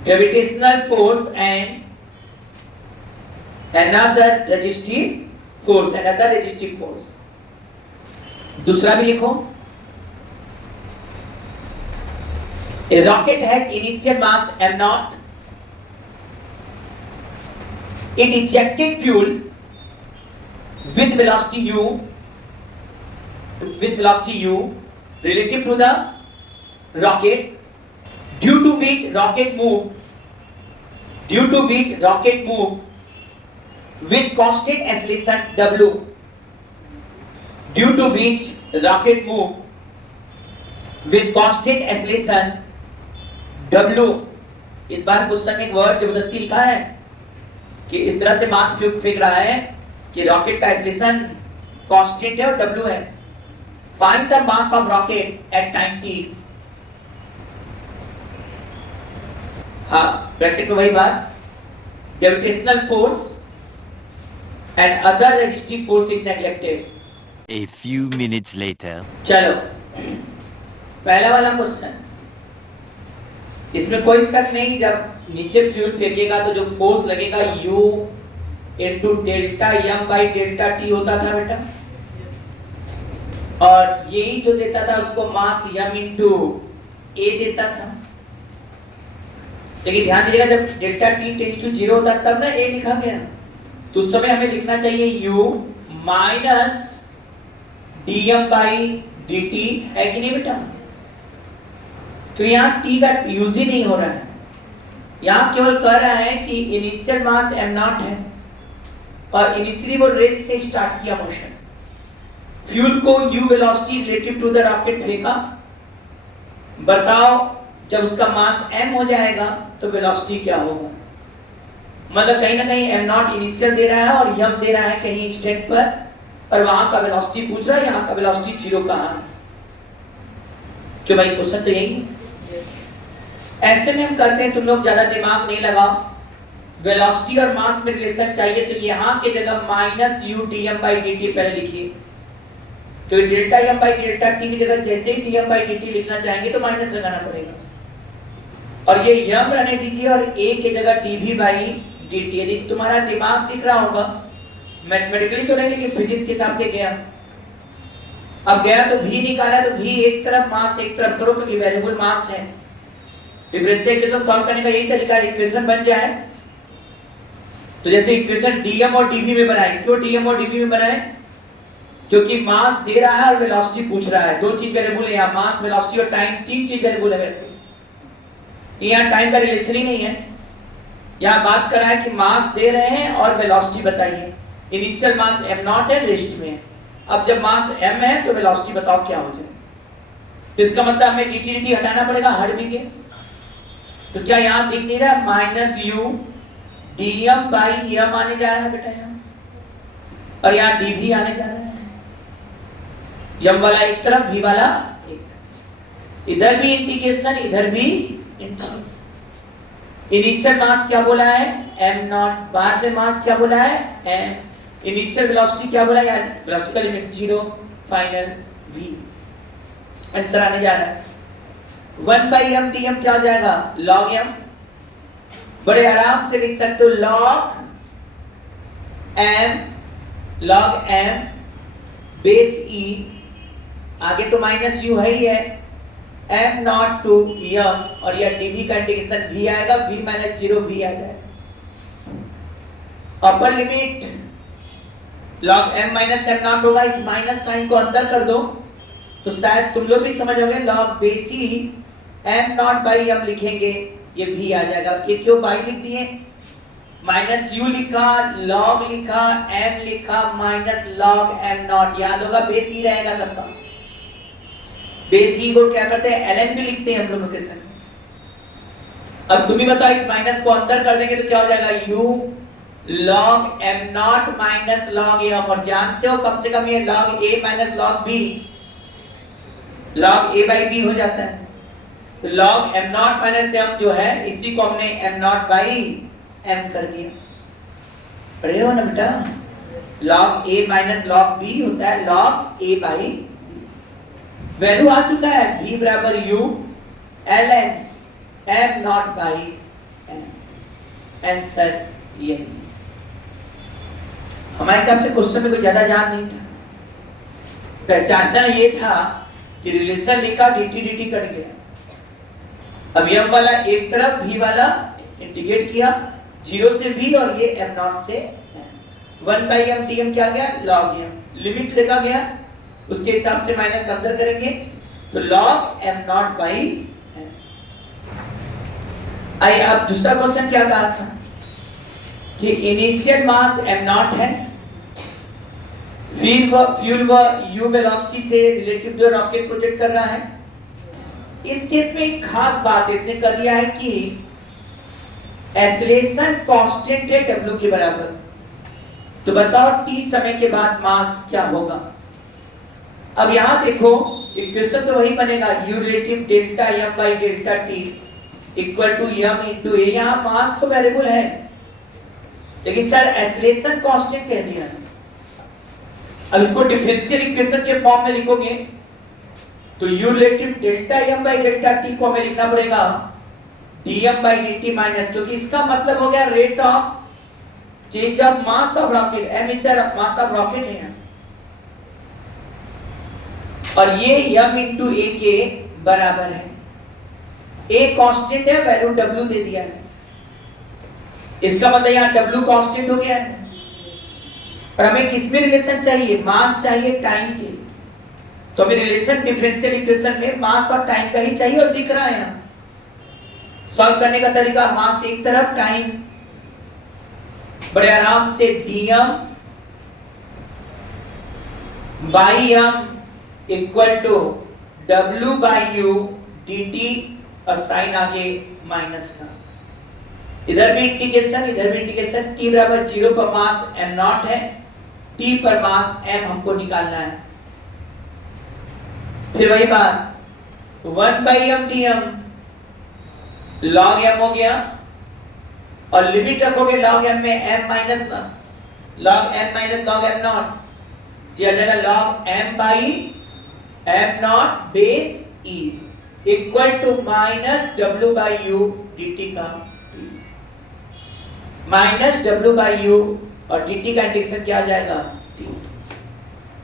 gravitational force and another resistive force. दूसरा भी लिखो। A rocket had initial mass m naught. It ejected fuel with velocity u relative to the rocket, due to which rocket moved with constant acceleration w. Due to which rocket moved with constant acceleration w. इस बार question में एक word जबरदस्ती लिखा है कि इस तरह से मास फेंक रहा है कि रॉकेट का एक्सेलरेशन कांस्टेंट है और w है। Find the mass of rocket at time t। हाँ, ब्रैकेट में वही बात, gravitational force and other resistive force is neglected. A few minutes later. चलो, पहला वाला क्वेश्चन, इसमें कोई शक नहीं, जब नीचे फ्यूल फेंकेगा तो जो फोर्स लगेगा u into delta m by delta t होता था बेटा, और यही जो देता था उसको मास m इनटू a देता था। लेकिन ध्यान दीजिएगा जब डेल्टा t टेंड्स टू 0 होता तब ना a लिखा गया, तो उस समय हमें लिखना चाहिए u minus dm by dt, है कि नहीं बेटा? तो यहाँ t का यूज ही नहीं हो रहा है, यहाँ केवल कह रहा है कि इनिशियल मास m नॉट है और इनिशियली वो रेस से स्टार्ट किया मोशन, फ्यूल को u velocity relative to the rocket फेंका। बताओ जब उसका मास m हो जाएगा तो वेलोसिटी क्या होगा? मतलब कहीं ना कहीं m नॉट इनिशियल दे रहा है और m दे रहा है कहीं इंस्टेंट पर, और वहां का वेलोसिटी पूछ रहा है, यहाँ का वेलोसिटी 0 कहाँ है? क्यों भाई, क्वेश्चन तो यही है। ऐसे में हम करते हैं, तुम लोग ज्यादा दिमाग नहीं लगाओ, वेलोसिटी और मास में रिलेशन चाहिए तो यहाँ के जगह minus u dm by dt पहले लिखिए, तो delta m by delta t की जगह जैसे ही dm बाई dt लिखना चाहेंगे तो माइनस लगाना पड़ेगा, और ये m रहने दीजिए और a के जगह dv बाई dt। यदि तुम्हारा दिमाग दिख रहा होगा, मैथमेटिकली तो नहीं लेकिन फिजिक्स के हिसाब से गया, अब गया तो v निकाला तो v एक तरफ मास एक तरफ करो क्योंकि वेरिएबल मास है। डिफरेंशियल इक्वेशन सॉल्व करने का यही तरीका है, इक्वेशन बन जाए तो जैसे इक्वेशन dm और dv में बनाए। क्यों dm और dv में बनाए? क्योंकि मास दे रहा है और वेलोसिटी पूछ रहा है, दो चीज वेरिएबल है यहाँ, मास वेलोसिटी और टाइम, तीन चीज वेरिएबल है। वैसे यहाँ टाइम का रिलेशन ही नहीं है, यहाँ बात कर रहा है कि मास दे रहे हैं और वेलोसिटी बताइए। इनिशियल मास m नॉट है, रेस्ट में है। अब जब मास m है तो वेलोसिटी बताओ क्या हो जाए? तो इसका मतलब हमें dt हटाना पड़ेगा, हट भी गया। तो क्या यहाँ दिख नहीं रहा minus u dm by m आने जा रहा है बेटा यहाँ, और यहाँ dv आने जा रहा है, m वाला एक तरफ v वाला एक, इधर भी इंटीग्रेशन इधर भी इंटीग्रेशन। इनिशियल मास क्या बोला है? m नॉट, बाद में मास क्या बोला है? m। इनिशियल वेलोसिटी क्या बोला है? वेलोसिटी का लिमिट 0, फाइनल v। आंसर आने जा रहा है 1 by m dm क्या हो जाएगा log m, बड़े आराम से लिख सकते हो log m बेस e, आगे तो माइनस u है ही है, m नॉट टू m, और यह dv का इंटीग्रेशन v आएगा, v माइनस 0 v आ जाएगा। Upper limit log m minus m not होगा, इस माइनस साइन को अंदर कर दो तो शायद तुम लोग भी समझोगे log base e m not by m लिखेंगे, ये v आ जाएगा। ये क्यों बाई लिख दिए, माइनस u लिखा, log लिखा, m लिखा, माइनस log m नॉट, याद होगा बेस e रहेगा सबका। बेस e को क्या करते हैं ln भी लिखते हैं हम लोगों के साथ। अब तुम ही बताओ इस माइनस को अंदर कर देंगे तो क्या हो जाएगा u log m not minus log m, और जानते हो कम से कम ये log a minus log b, log a by b हो जाता है। तो log m not minus m जो है इसी को हमने m नॉट by m कर दिया। पढ़े हो ना बेटा, log a minus log b होता है log a by b। Value आ चुका है v बराबर u ln m naught by m, answer यही। हमारे हिसाब से क्वेश्चन में कोई ज्यादा जान नहीं था, पहचानना ये था कि रिलेशन लिखा dt dt कट गया। अब m वाला एक तरफ, v वाला इंटीग्रेट किया 0 से v, और ये m नॉट से 1 by m dm क्या गया log m, लिमिट लिखा गया उसके हिसाब से माइनस अंदर करेंगे तो log m naught by m। आइए अब दूसरा क्वेश्चन क्या कहा था कि इनिशियल मास m नॉट है, फ्यूल व u वेलोसिटी से रिलेटिव जो रॉकेट प्रोजेक्ट कर रहा है। इस केस में एक खास बात इसने कर दिया है कि एक्सेलरेशन कांस्टेंट है w के बराबर, तो बताओ t समय के बाद मास क्या होगा। अब यहां देखो इक्वेशन तो वही बनेगा u relative delta m by delta t equal to m into a, यहां मास तो वेरिएबल है लेकिन सर एक्सेलरेशन कांस्टेंट कह दिया है। अब इसको डिफरेंशियल इक्वेशन के फॉर्म में लिखोगे तो u relative delta m by delta t को हमें लिखना पड़ेगा dm बाई dt माइनस, क्योंकि इसका मतलब हो गया rate of change of mass of rocket, m is the mass of rocket है, और ये m इंटू a के बराबर है। a कांस्टेंट है, वैल्यू w दे दिया है, इसका मतलब यहाँ w कांस्टेंट हो गया है। और हमें किसमें रिलेशन चाहिए, मास चाहिए टाइम के, तो हमें रिलेशन डिफरेंशियल इक्वेशन में मास और टाइम का ही चाहिए, और दिख रहा है यहाँ। सॉल्व करने का तरीका, मास एक तरफ, टाइम बड़े आराम से dm by m equal to w by u dt, और साइन आगे माइनस का, इधर भी इंटीग्रेशन इधर भी इंटीग्रेशन, t बराबर 0 पर मास m नॉट है, t पर मास m हमको निकालना है। फिर वही बात 1 by m dm log m हो गया, और लिमिट रखोगे log m में m minus log m naught, यह आ जाएगा log m by m naught base e equal to minus w by u dt का माइनस w by u, और dt का इंटीग्रेशन क्या आ जाएगा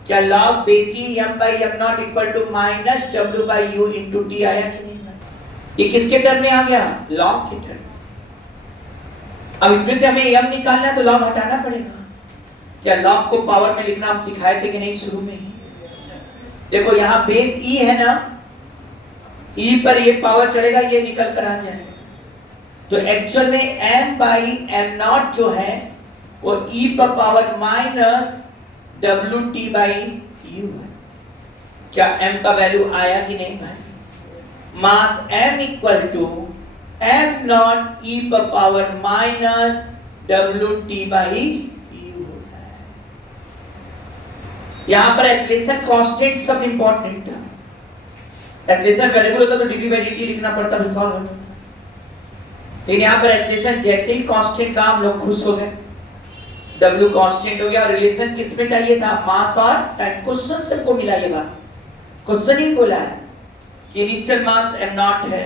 क्या log base e m by m naught equal to minus w by u into t आया कि नहीं, ये किसके टर्म में आ गया log के टर्म। अब इसमें से हमें m निकालना है तो log हटाना पड़ेगा। क्या log को पावर में लिखना हम सिखाए थे कि नहीं शुरू में ही, देखो यहाँ बेस e है ना, e पर ये पावर चढ़ेगा, ये निकल कर आ जाएगा, तो एक्चुअल में m बाई m नॉट जो है वो e पर power minus wt by u है। क्या m का वैल्यू आया कि नहीं भाई, mass m equal to m naught e पर power minus wt by u होता है। यहां पर एक्सेलरेशन कांस्टेंट सब इंपॉर्टेंट था, एक्सेलरेशन वेरिएबल होता तो dv बाई dt लिखना पड़ता, भी सॉल्व होता, लेकिन यहाँ पर एक्सप्रेशन जैसे ही कांस्टेंट का हम लोग खुश हो गए, W कांस्टेंट हो गया, और रिलेशन किस में चाहिए था, मास और टाइम। क्वेश्चन सबको मिला, ये बात क्वेश्चन ही बोला है कि इनिशियल मास m नॉट है,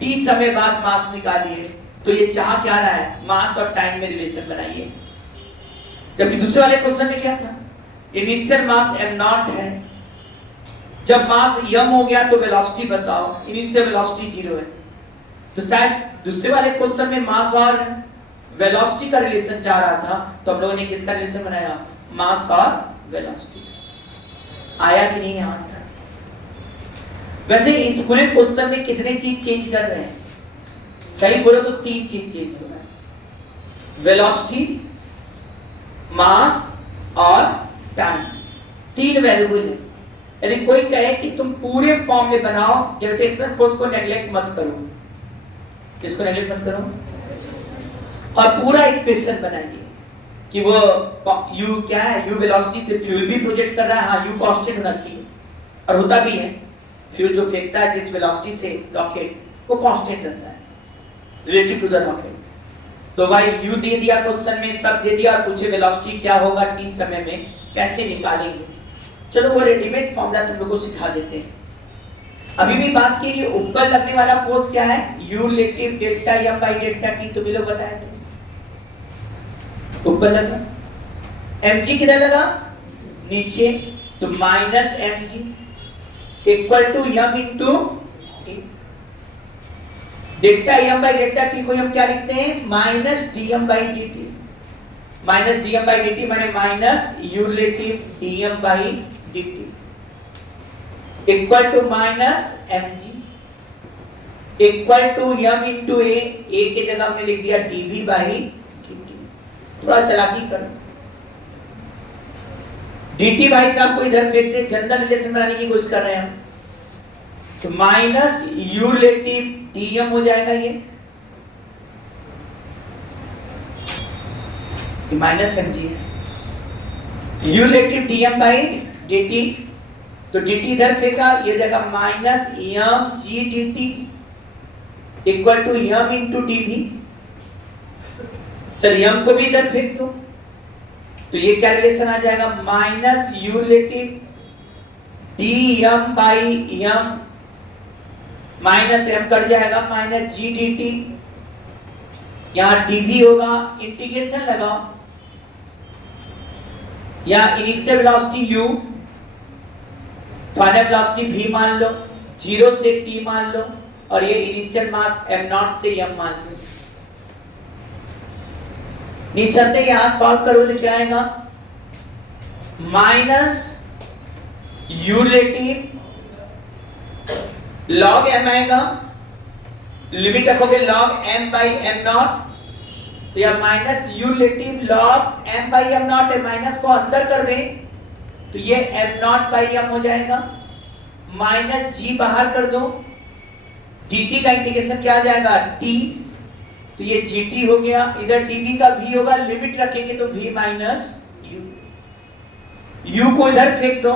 t समय बाद मास निकालिए, तो ये चाह क्या रहा है, मास और टाइम में रिलेशन बनाइए। जबकि दूसरे वाले क्वेश्चन में क्या था, इनिशियल मास m नॉट है, जब मास m हो गया तो वेलोसिटी बताओ, इनिशियल वेलोसिटी 0 है। तो शायद दूसरे वाले क्वेश्चन में मास और वेलोसिटी का रिलेशन चाह रहा था, तो हम लोगों ने किसका रिलेशन बनाया, मास और वेलोसिटी। आया कि नहीं यहां तक? वैसे इस पूरे क्वेश्चन में कितने चीज चेंज कर रहे हैं, सही बोलो तो 3 चीज चेंज हो रहा है, वेलोसिटी, मास और टाइम, 3 वेरिएबल है। यदि कोई कहे कि तुम पूरे फॉर्म में बनाओ, ग्रेविटेशनल फोर्स को नेग्लेक्ट मत करो, किसको नेग्लेक्ट मत करो, और पूरा इक्वेशन बनाइए कि वो u क्या है, u वेलोसिटी से फ्यूल भी प्रोजेक्ट कर रहा है, हाँ u कांस्टेंट होना चाहिए, और होता भी है, फ्यूल जो फेंकता है जिस वेलोसिटी से रॉकेट, वो कांस्टेंट रहता है रिलेटिव टू द रॉकेट। तो भाई u दे दिया क्वेश्चन में, सब दे दिया, और पूछे वेलोसिटी क्या होगा t समय में, कैसे निकालेंगे। चलो वो रेडीमेड फॉर्मूला तुम लोगों को सिखा देते हैं। अभी भी बात की, ऊपर लगने वाला फोर्स क्या है, u relative delta m by delta t, तो भी लोग बताए थे, ऊपर लगा, mg किधर लगा, नीचे, तो minus mg equal to m into delta m by delta t को हम क्या लिखते हैं, minus dm by dt, minus dm by dt माने minus u relative dm by dt equal to minus mg equal to m into a के जगह हमने लिख दिया dv बाई dt। थोड़ा चालाकी करो, dt भाई साहब को इधर फेंक दे, जनरल रिलेशन बनाने की कोशिश कर रहे हैं हम, तो माइनस u रिलेटिव dm हो जाएगा, ये माइनस mg है, u relative dm by dt, तो dt इधर फेंका, ये जगह minus mg dt equal to m into dv। Sir m को भी इधर फेंक दो, तो ये क्या रिलेशन आ जाएगा, minus u relative dm by m, minus m cut जाएगा, माइनस g dt, यहाँ dv होगा, इंटीग्रेशन लगाओ, यहाँ initial velocity u, final velocity v मान लो, 0 से t मान लो, और ये इनिशियल मास m नॉट से m मान लो। निसंदेह यहां सॉल्व करो तो क्या आएगा, minus u relative log m आएगा, लिमिट रखोगे log m by m not, तो यह minus u relative log m by m not है, माइनस को अंदर कर दें तो ये m नॉट बाई m हो जाएगा, माइनस g बाहर कर दो, dt का इंटीग्रेशन क्या आ जाएगा t, तो ये gt हो गया, इधर dv का v होगा, लिमिट रखेंगे तो v माइनस u को इधर फेंक दो,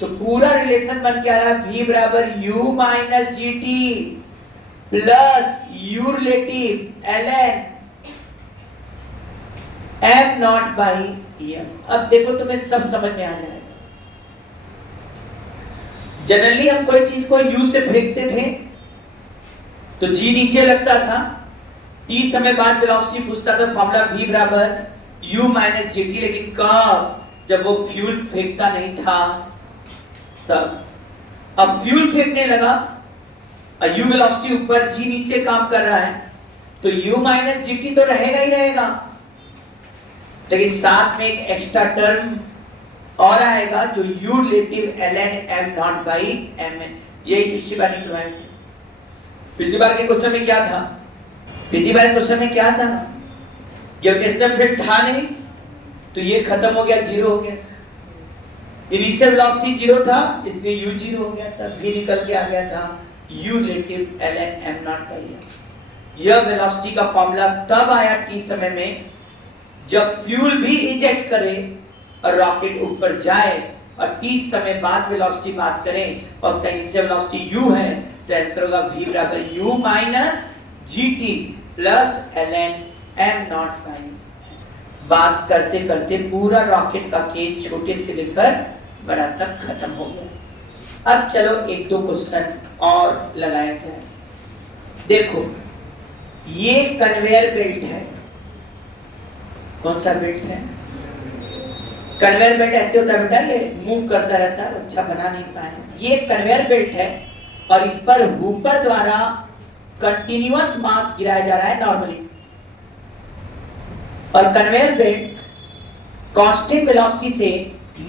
तो पूरा रिलेशन बन के आ रहा है v बराबर u minus gt plus u relative ln m not by m। अब देखो तुम्हें सब समझ में आ जाएगा। जनरली हम कोई चीज को u से फेंकते थे तो g नीचे लगता था, t समय बाद वेलोसिटी पूछता था, फॉर्मूला v बराबर u माइनस gt, लेकिन कब, जब वो फ्यूल फेंकता नहीं था तब। अब फ्यूल फेंकने लगा, u वेलोसिटी ऊपर, g नीचे काम कर रहा है, तो u माइनस gt तो रहेगा ही रहेगा, लेकिन साथ में एक एक्स्ट्रा टर्म और आएगा जो u relative ln m not by m है। यही पिछली बार निकलवाए थे। पिछली बार के क्वेश्चन में क्या था, पिछली बार क्वेश्चन में क्या था, ग्रेविटेशनल फील्ड था नहीं, तो ये खत्म हो गया, 0 हो गया। इनिशियल वेलोसिटी 0 था, इसलिए u 0 हो गया था, v निकल के आ गया था u relative ln m not by m। यह वेलोसिटी का फॉर्मूला तब आया t समय में जब फ्यूल भी इजेक्ट करे और रॉकेट ऊपर जाए, और t समय बाद वेलोसिटी बात करें और उसका इनिशियल वेलोसिटी u है, तो आंसर होगा v बराबर u minus gt plus ln m not by. बात करते करते पूरा रॉकेट का केज छोटे से लेकर बड़ा तक खत्म हो गया। अब चलो एक दो क्वेश्चन और लगाया जाए। देखो ये कन्वेयर बेल्ट है। कौन सा बेल्ट है? कन्वेयर बेल्ट ऐसे होता है बेटा, ये मूव करता रहता है, अच्छा बना नहीं पाए। ये कन्वेयर बेल्ट है और इस पर हुपर द्वारा कंटिन्यूअस मास गिराया जा रहा है नॉर्मली, और कन्वेयर बेल्ट कांस्टेंट वेलोसिटी से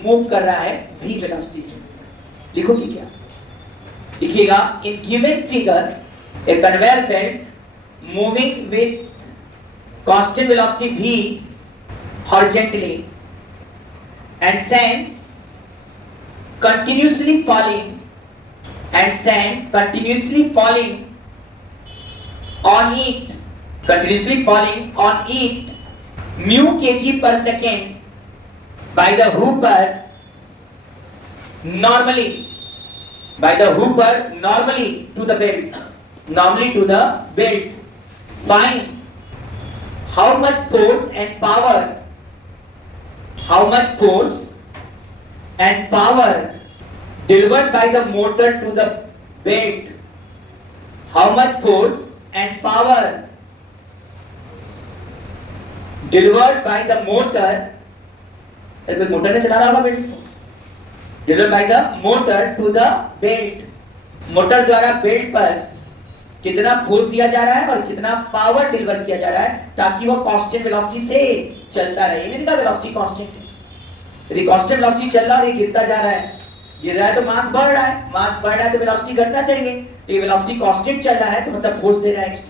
मूव कर रहा है v वेलोसिटी से। लिखोगे क्या? लिखिएगा in given figure A conveyor belt moving with constant velocity v horizontally and sand continuously falling on it mu kg per second by the hooper normally to the belt. Find how much force and power delivered by the motor to the belt. How much force and power delivered by the motor, motor ने चला रहा होगा belt को, delivered by the motor to the belt. Motor द्वारा belt पर कितना force दिया जा रहा है और कितना पावर डिलीवर किया जा रहा है ताकि वो कांस्टेंट वेलोसिटी से चलता रहे। ये नहीं वेलोसिटी कांस्टेंट है। यदि कांस्टेंट वेलोसिटी चल रहा है और ये गिरता जा रहा है, गिर रहा है तो मास बढ़ रहा है, मास बढ़ रहा है तो वेलोसिटी घटना चाहिए। तो ये वेलोसिटी कांस्टेंट चल रहा है तो मतलब फोर्स दे रहा है,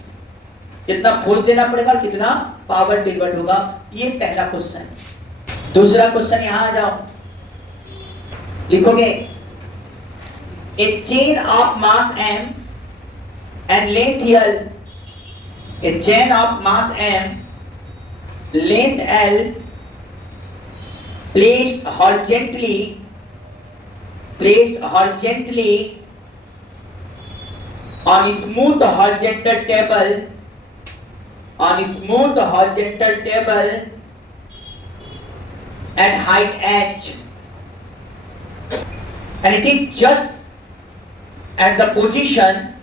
कितना फोर्स देना पड़ेगा और कितना पावर डिलीवर्ड होगा। ये पहला क्वेश्चन। दूसरा क्वेश्चन यहां आ जाओ, लिखोगे a chain of mass m and length L, a chain of mass m, length L, placed horizontally on a smooth horizontal table at height h, and it is just at the position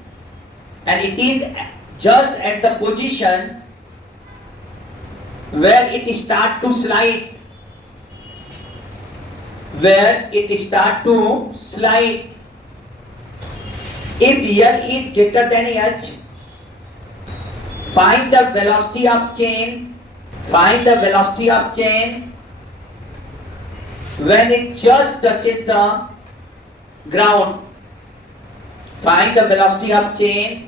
where it start to slide, if L is greater than h, find the velocity of chain when it just touches the ground. Find the velocity of chain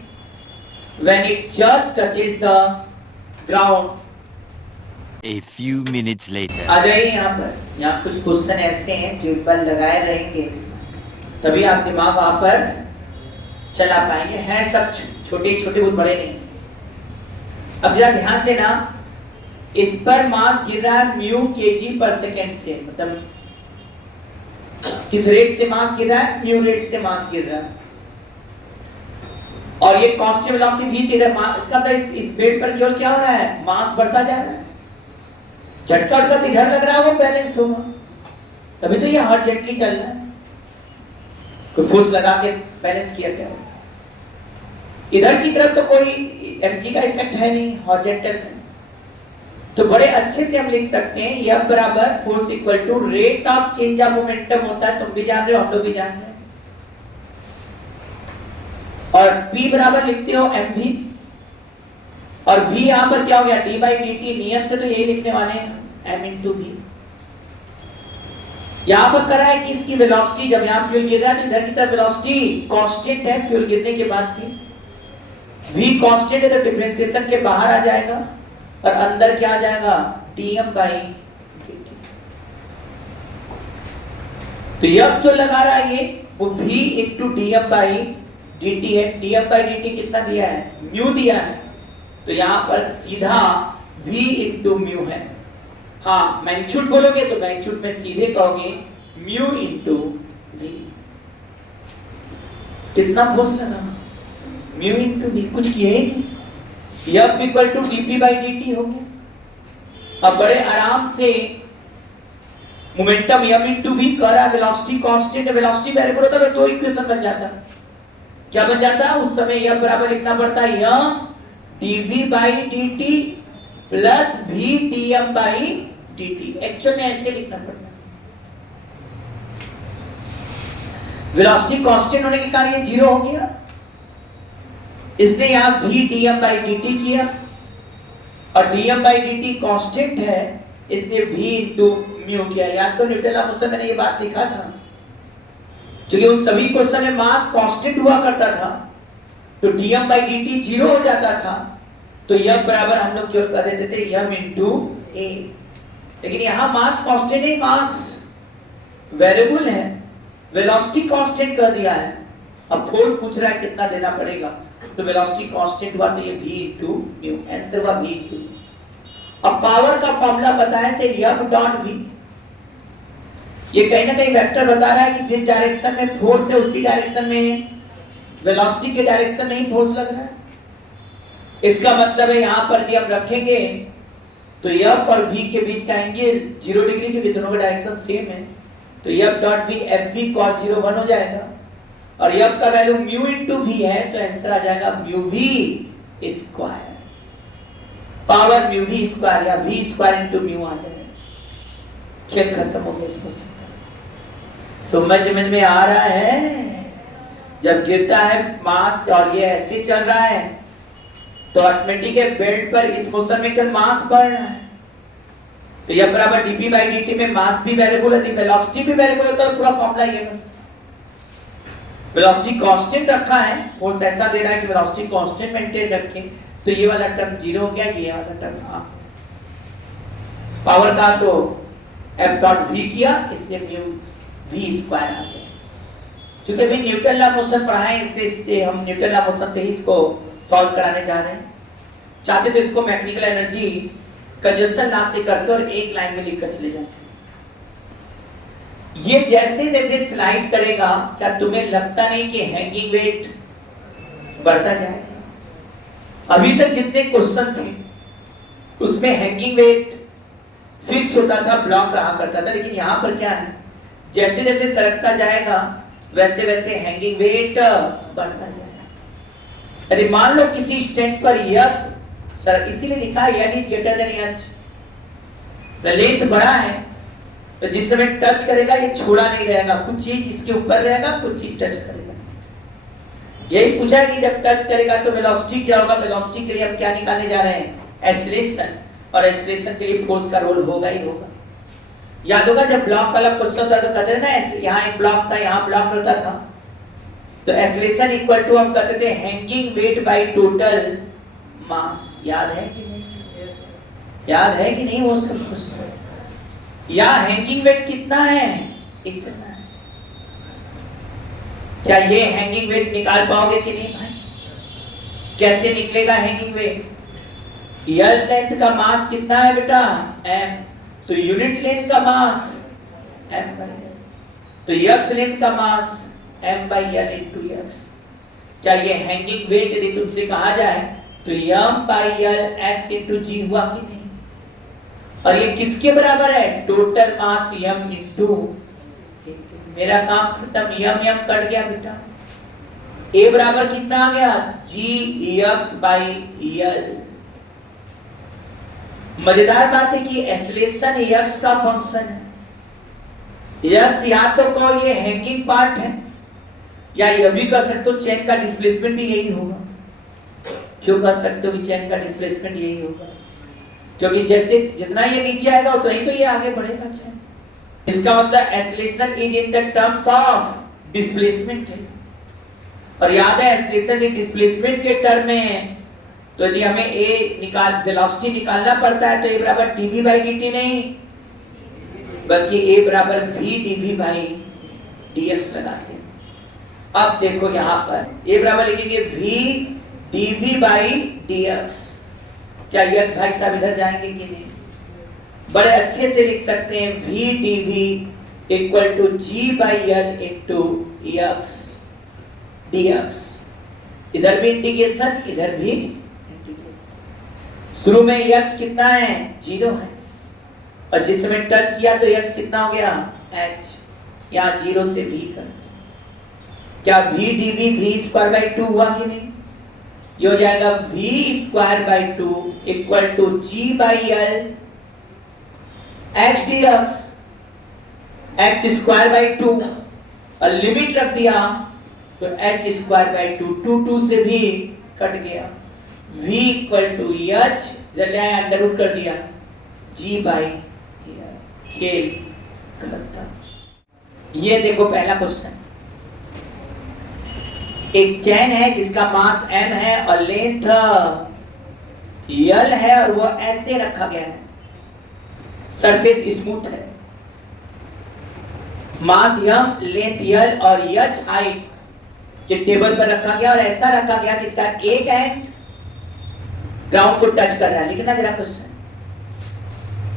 when it just touches the ground. A few minutes later. आ जाइए यहाँ पर। यहाँ कुछ question ऐसे हैं जो पर लगाए रहेंगे तभी आप दिमाग वहाँ पर चला पाएंगे। हैं सब छोटे छोटे, बहुत बड़े नहीं। अब जरा ध्यान देना, इस पर मास गिर रहा है म्यू kg पर सेकेंड से, मतलब किस रेट से मास गिर रहा है? म्यू रेट से मास गिर रहा है, और ये कांस्टेंट वेलोसिटी v से इधर इसका मतलब इस बेल्ट पर केवल क्या हो रहा है? मास बढ़ता जा रहा है। झटका उठका तो इधर लग रहा है, वो बैलेंस होगा, तभी तो ये हॉरिजॉन्टली चल रहा है, कोई फोर्स लगा के बैलेंस किया गया। इधर की तरफ तो कोई mg का इफेक्ट है नहीं, हॉरिजॉन्टल है। तो बड़े अच्छे से हम लिख सकते हैं F बराबर force equal to rate of change of momentum होता है। तुम भी जान रहे हो, हम लोग भी जान रहे हैं। और P बराबर लिखते हो mv, और v यहां पर क्या हो गया? d by dt। नियम से तो यही लिखने वाले हैं, m into v। यहां पर करा है कि इसकी वेलोसिटी, जब यहां फ्यूल गिर रहा है तो इधर की तरफ वेलोसिटी कांस्टेंट है फ्यूल गिरने के बाद भी। v कांस्टेंट है तो डिफरेंशिएशन के बाहर आ जाएगा और अंदर क्या आ जाएगा? dm by dt। तो F जो लगा रहा है ये वो v into dm by dt है। dm by dt कितना दिया है? म्यू दिया है, तो यहां पर सीधा v into म्यू है। हाँ, मैग्नीट्यूड बोलोगे तो मैग्नीट्यूड में सीधे कहोगे म्यू into v। कितना फोर्स लगा? म्यू into v, कुछ किया ही नहीं। F equal to dp by dt हो गया। अब बड़े आराम से मोमेंटम m इंटू वी कर रहा है, वेलोसिटी कांस्टेंट है, वेलोसिटी वेरिएबल होता तो दो इक्वेशन बन जाता। क्या बन जाता? उस समय यह बराबर लिखना पड़ता है m dv by dt plus v dm by dt। Actual में ऐसे लिखना पड़ता है। वेलोसिटी कांस्टेंट होने के कारण ये जीरो हो गया, इसने यहां v dm by dt किया, और dm by dt कांस्टेंट है इसलिए v इंटू म्यू किया। याद करो न्यूटन लॉ में मैंने ये बात लिखा था, क्योंकि उन सभी क्वेश्चन में मास कांस्टेंट हुआ करता था तो dm by dt जीरो हो जाता था, तो यह बराबर हम लोग क्यों कर देते थे m इंटू a। लेकिन यहां मास कांस्टेंट नहीं, मास वेरिएबल है, वेलोसिटी कांस्टेंट कर दिया है। अब फोर्स पूछ रहा है कितना देना पड़ेगा, तो वेलोसिटी कांस्टेंट हुआ तो ये v इंटू म्यू, आंसर हुआ v इंटू। अब पावर का फॉर्मूला बताए थे f डॉट v। ये कहीं ना कहीं वेक्टर बता रहा है कि जिस डायरेक्शन में फोर्स है उसी डायरेक्शन में वेलोसिटी के डायरेक्शन में ही फोर्स लग रहा है। इसका मतलब है यहां पर यदि हम रखेंगे तो f और v के बीच का एंगल 0 डिग्री, क्योंकि दोनों का डायरेक्शन सेम है, तो f dot v fv cos 0 1 हो जाएगा, और f का वैल्यू म्यू इनटू v है तो आंसर आ जाएगा mu v square, power mu v square या v स्क्वायर इनटू म्यू आ जाएगा। खेल खत्म हो गया। इसको समझ में आ रहा है? जब गिरता है मास और ये ऐसे चल रहा है तो ऑटोमेटिक बेल्ट पर इस मोशन में कल मास बढ़ रहा है, तो यह बराबर dp by dt में मास भी वेरिएबल है, वेलोसिटी भी वेरिएबल होता है, पूरा फॉर्मूला ये बनता है। वेलोसिटी कांस्टेंट रखा है, फोर्स ऐसा दे रहा है कि वेलोसिटी कांस्टेंट मेंटेन रखें, तो ये वाला टर्म जीरो हो गया, ये वाला टर्म हां। पावर का तो f डॉट v किया, इसलिए म्यू v स्क्वायर आ गया। क्योंकि अभी न्यूटन लॉ मोशन पढ़ा है, इससे हम न्यूटन लॉ मोशन से ही इसको सॉल्व कराने जा रहे हैं। चाहते तो इसको मैकेनिकल एनर्जी कंजर्वेशन लॉ से करते और एक लाइन में लिखकर चले जाते। ये जैसे जैसे स्लाइड करेगा, क्या तुम्हें लगता नहीं कि हैंगिंग वेट बढ़ता जाएगा? अभी तक जितने क्वेश्चन थे उसमें हैंगिंग वेट फिक्स होता था, ब्लॉक रहा करता था, लेकिन यहां पर क्या है, जैसे जैसे सरकता जाएगा वैसे वैसे हैंगिंग वेट बढ़ता जाएगा। यदि मान लो किसी स्टैंड पर यक्स, सर इसीलिए लिखा है n is greater than h, तो लेंथ बड़ा है तो जिस समय टच करेगा ये छोड़ा नहीं रहेगा, कुछ चीज इसके ऊपर रहेगा, कुछ चीज टच करेगा। यही पूछा है कि जब टच करेगा तो वेलोसिटी क्या होगा। वेलोसिटी के लिए हम क्या निकालने जा रहे हैं? एक्सीलरेशन, और एक्सीलरेशन के लिए फोर्स का रोल होगा ही होगा। याद होगा जब ब्लॉक वाला क्वेश्चन था तो कहते थे ना, यहाँ एक ब्लॉक था, यहाँ ब्लॉक रहता था, तो एक्सीलरेशन इक्वल टू हम कहते थे hanging weight by total mass. याद है कि नहीं? याद है कि नहीं? वो सब कुछ या हैंगिंग वेट कितना है? इतना है। क्या ये हैंगिंग वेट निकाल पाओगे कि नहीं भाई? कैसे निकलेगा हैंगिंग वेट? यल लेंथ का मास कितना है बेटा? m, तो यूनिट लेंथ का मास m बाई l, तो यक्स लेंथ का मास m by l into x. क्या ये हैंगिंग वेट यदि तुमसे कहा जाए तो m by l x into g हुआ कि नहीं? और ये किसके बराबर है? टोटल मास m इंटू, मेरा काम खत्म, m कट गया बेटा। a बराबर कितना आ गया? g x by l। मजेदार बात है कि एक्सीलरेशन x का फंक्शन है। x या तो कहो ये हैंगिंग पार्ट है, या यह भी कर सकते हो चेन का डिस्प्लेसमेंट भी यही होगा। क्यों कर सकते हो कि चेन का डिस्प्लेसमेंट यही होगा? क्योंकि जैसे जितना ये नीचे आएगा उतना ही तो ये आगे बढ़ेगा चेन। इसका मतलब acceleration is in the terms of displacement है, और याद है एक्सीलरेशन इन डिस्प्लेसमेंट के टर्म में है, तो यदि हमें a वेलोसिटी निकालना पड़ता है तो a बराबर dv by dt नहीं, बल्कि a बराबर v dv by dx लगाते हैं। अब देखो यहाँ पर a बराबर लिखेंगे v dv by dx। क्या यक्स भाई साहब इधर जाएंगे कि नहीं? बड़े अच्छे से लिख सकते हैं v dv equal to g by l into X dx। इधर भी इंटीग्रेशन, इधर भी। शुरू में x कितना है? 0 है, और जिसमें टच किया तो x कितना हो गया h, यहाँ 0 से v कर, क्या v dv v square by 2 हुआ कि नहीं? ये हो जाएगा v square by 2 equal to g by l h dx, x square by 2 और लिमिट रख दिया तो h स्क्वायर बाई 2, 2 से भी कट गया, v इक्वल टू h जल्दी अंडर रूट कर दिया g बाई k खत्म। ये देखो पहला क्वेश्चन, एक चैन है जिसका मास m है और लेंथ l है और वो ऐसे रखा गया है, सरफेस स्मूथ है, मास m, लेंथ l और h हाइट के टेबल पर रखा गया और ऐसा रखा गया कि इसका एक एंड ग्राउंड को टच कर रहा है। लिखना जरा question,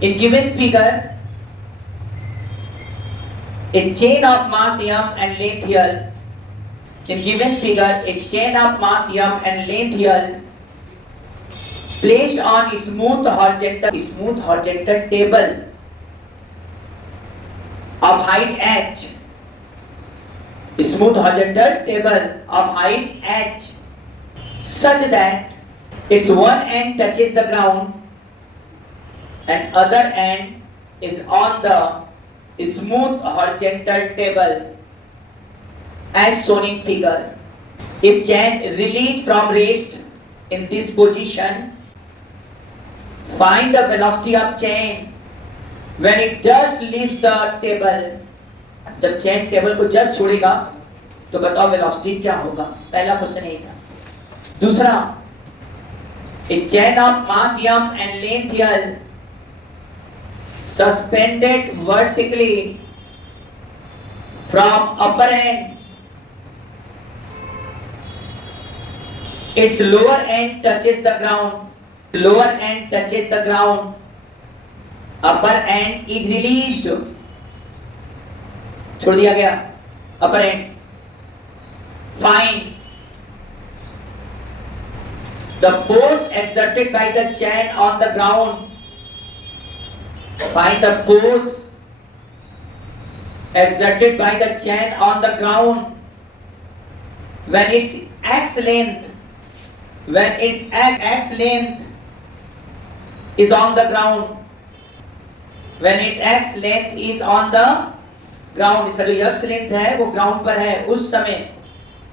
in given figure a chain of mass m and length l, in given figure a chain of mass m and length l placed on smooth horizontal table of height h, smooth horizontal table of height h such that its one end touches the ground and other end is on the smooth horizontal table as shown in figure. If chain released from rest in this position, find the velocity of chain when it just leaves the table. जब चैन table को just छोड़ेगा तो बताओ velocity क्या होगा। पहला question यही था। दूसरा, a chain of mass m and length l suspended vertically from upper end, its lower end touches the ground, upper end is released, छोड़ दिया गया upper end, find the force exerted by the chain on the ground, find the force exerted by the chain on the ground when its x length is on the ground, when its x length is on the ground, इसका जो x length है वो ground पर है, उस समय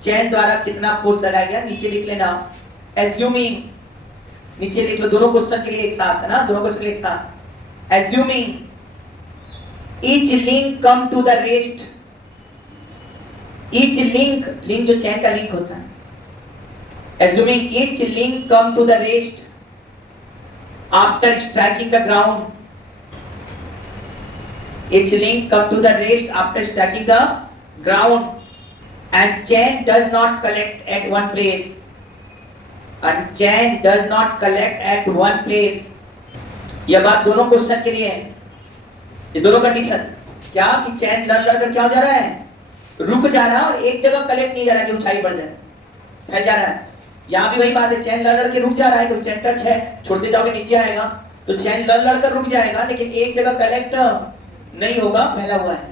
चैन द्वारा कितना फोर्स लगाया गया नीचे लिख लेना। assuming, नीचे लिख लो, दोनों क्वेश्चन के लिए एक साथ है ना, दोनों क्वेश्चन के लिए एक साथ। assuming each link come to the rest, each link जो चैन का लिंक होता है, assuming each link come to the rest after striking the ground, each link come to the rest after striking the ground and chain does not collect at one place, and chain does not collect at one place। यह बात दोनों question के लिए है, ये दोनों condition क्या कि चैन लड़ कर क्या हो जा रहा है, रुक जा रहा है और एक जगह कलेक्ट नहीं जा रहा कि ऊंचाई बढ़ जाए, फैल जा रहा है। यहाँ भी वही बात है, चैन लड़ के रुक जा रहा है, कोई चैन टच है छोड़ते जाओगे नीचे आएगा तो चैन लड़ कर रुक जाएगा, लेकिन एक जगह कलेक्ट नहीं होगा, फैला हुआ है।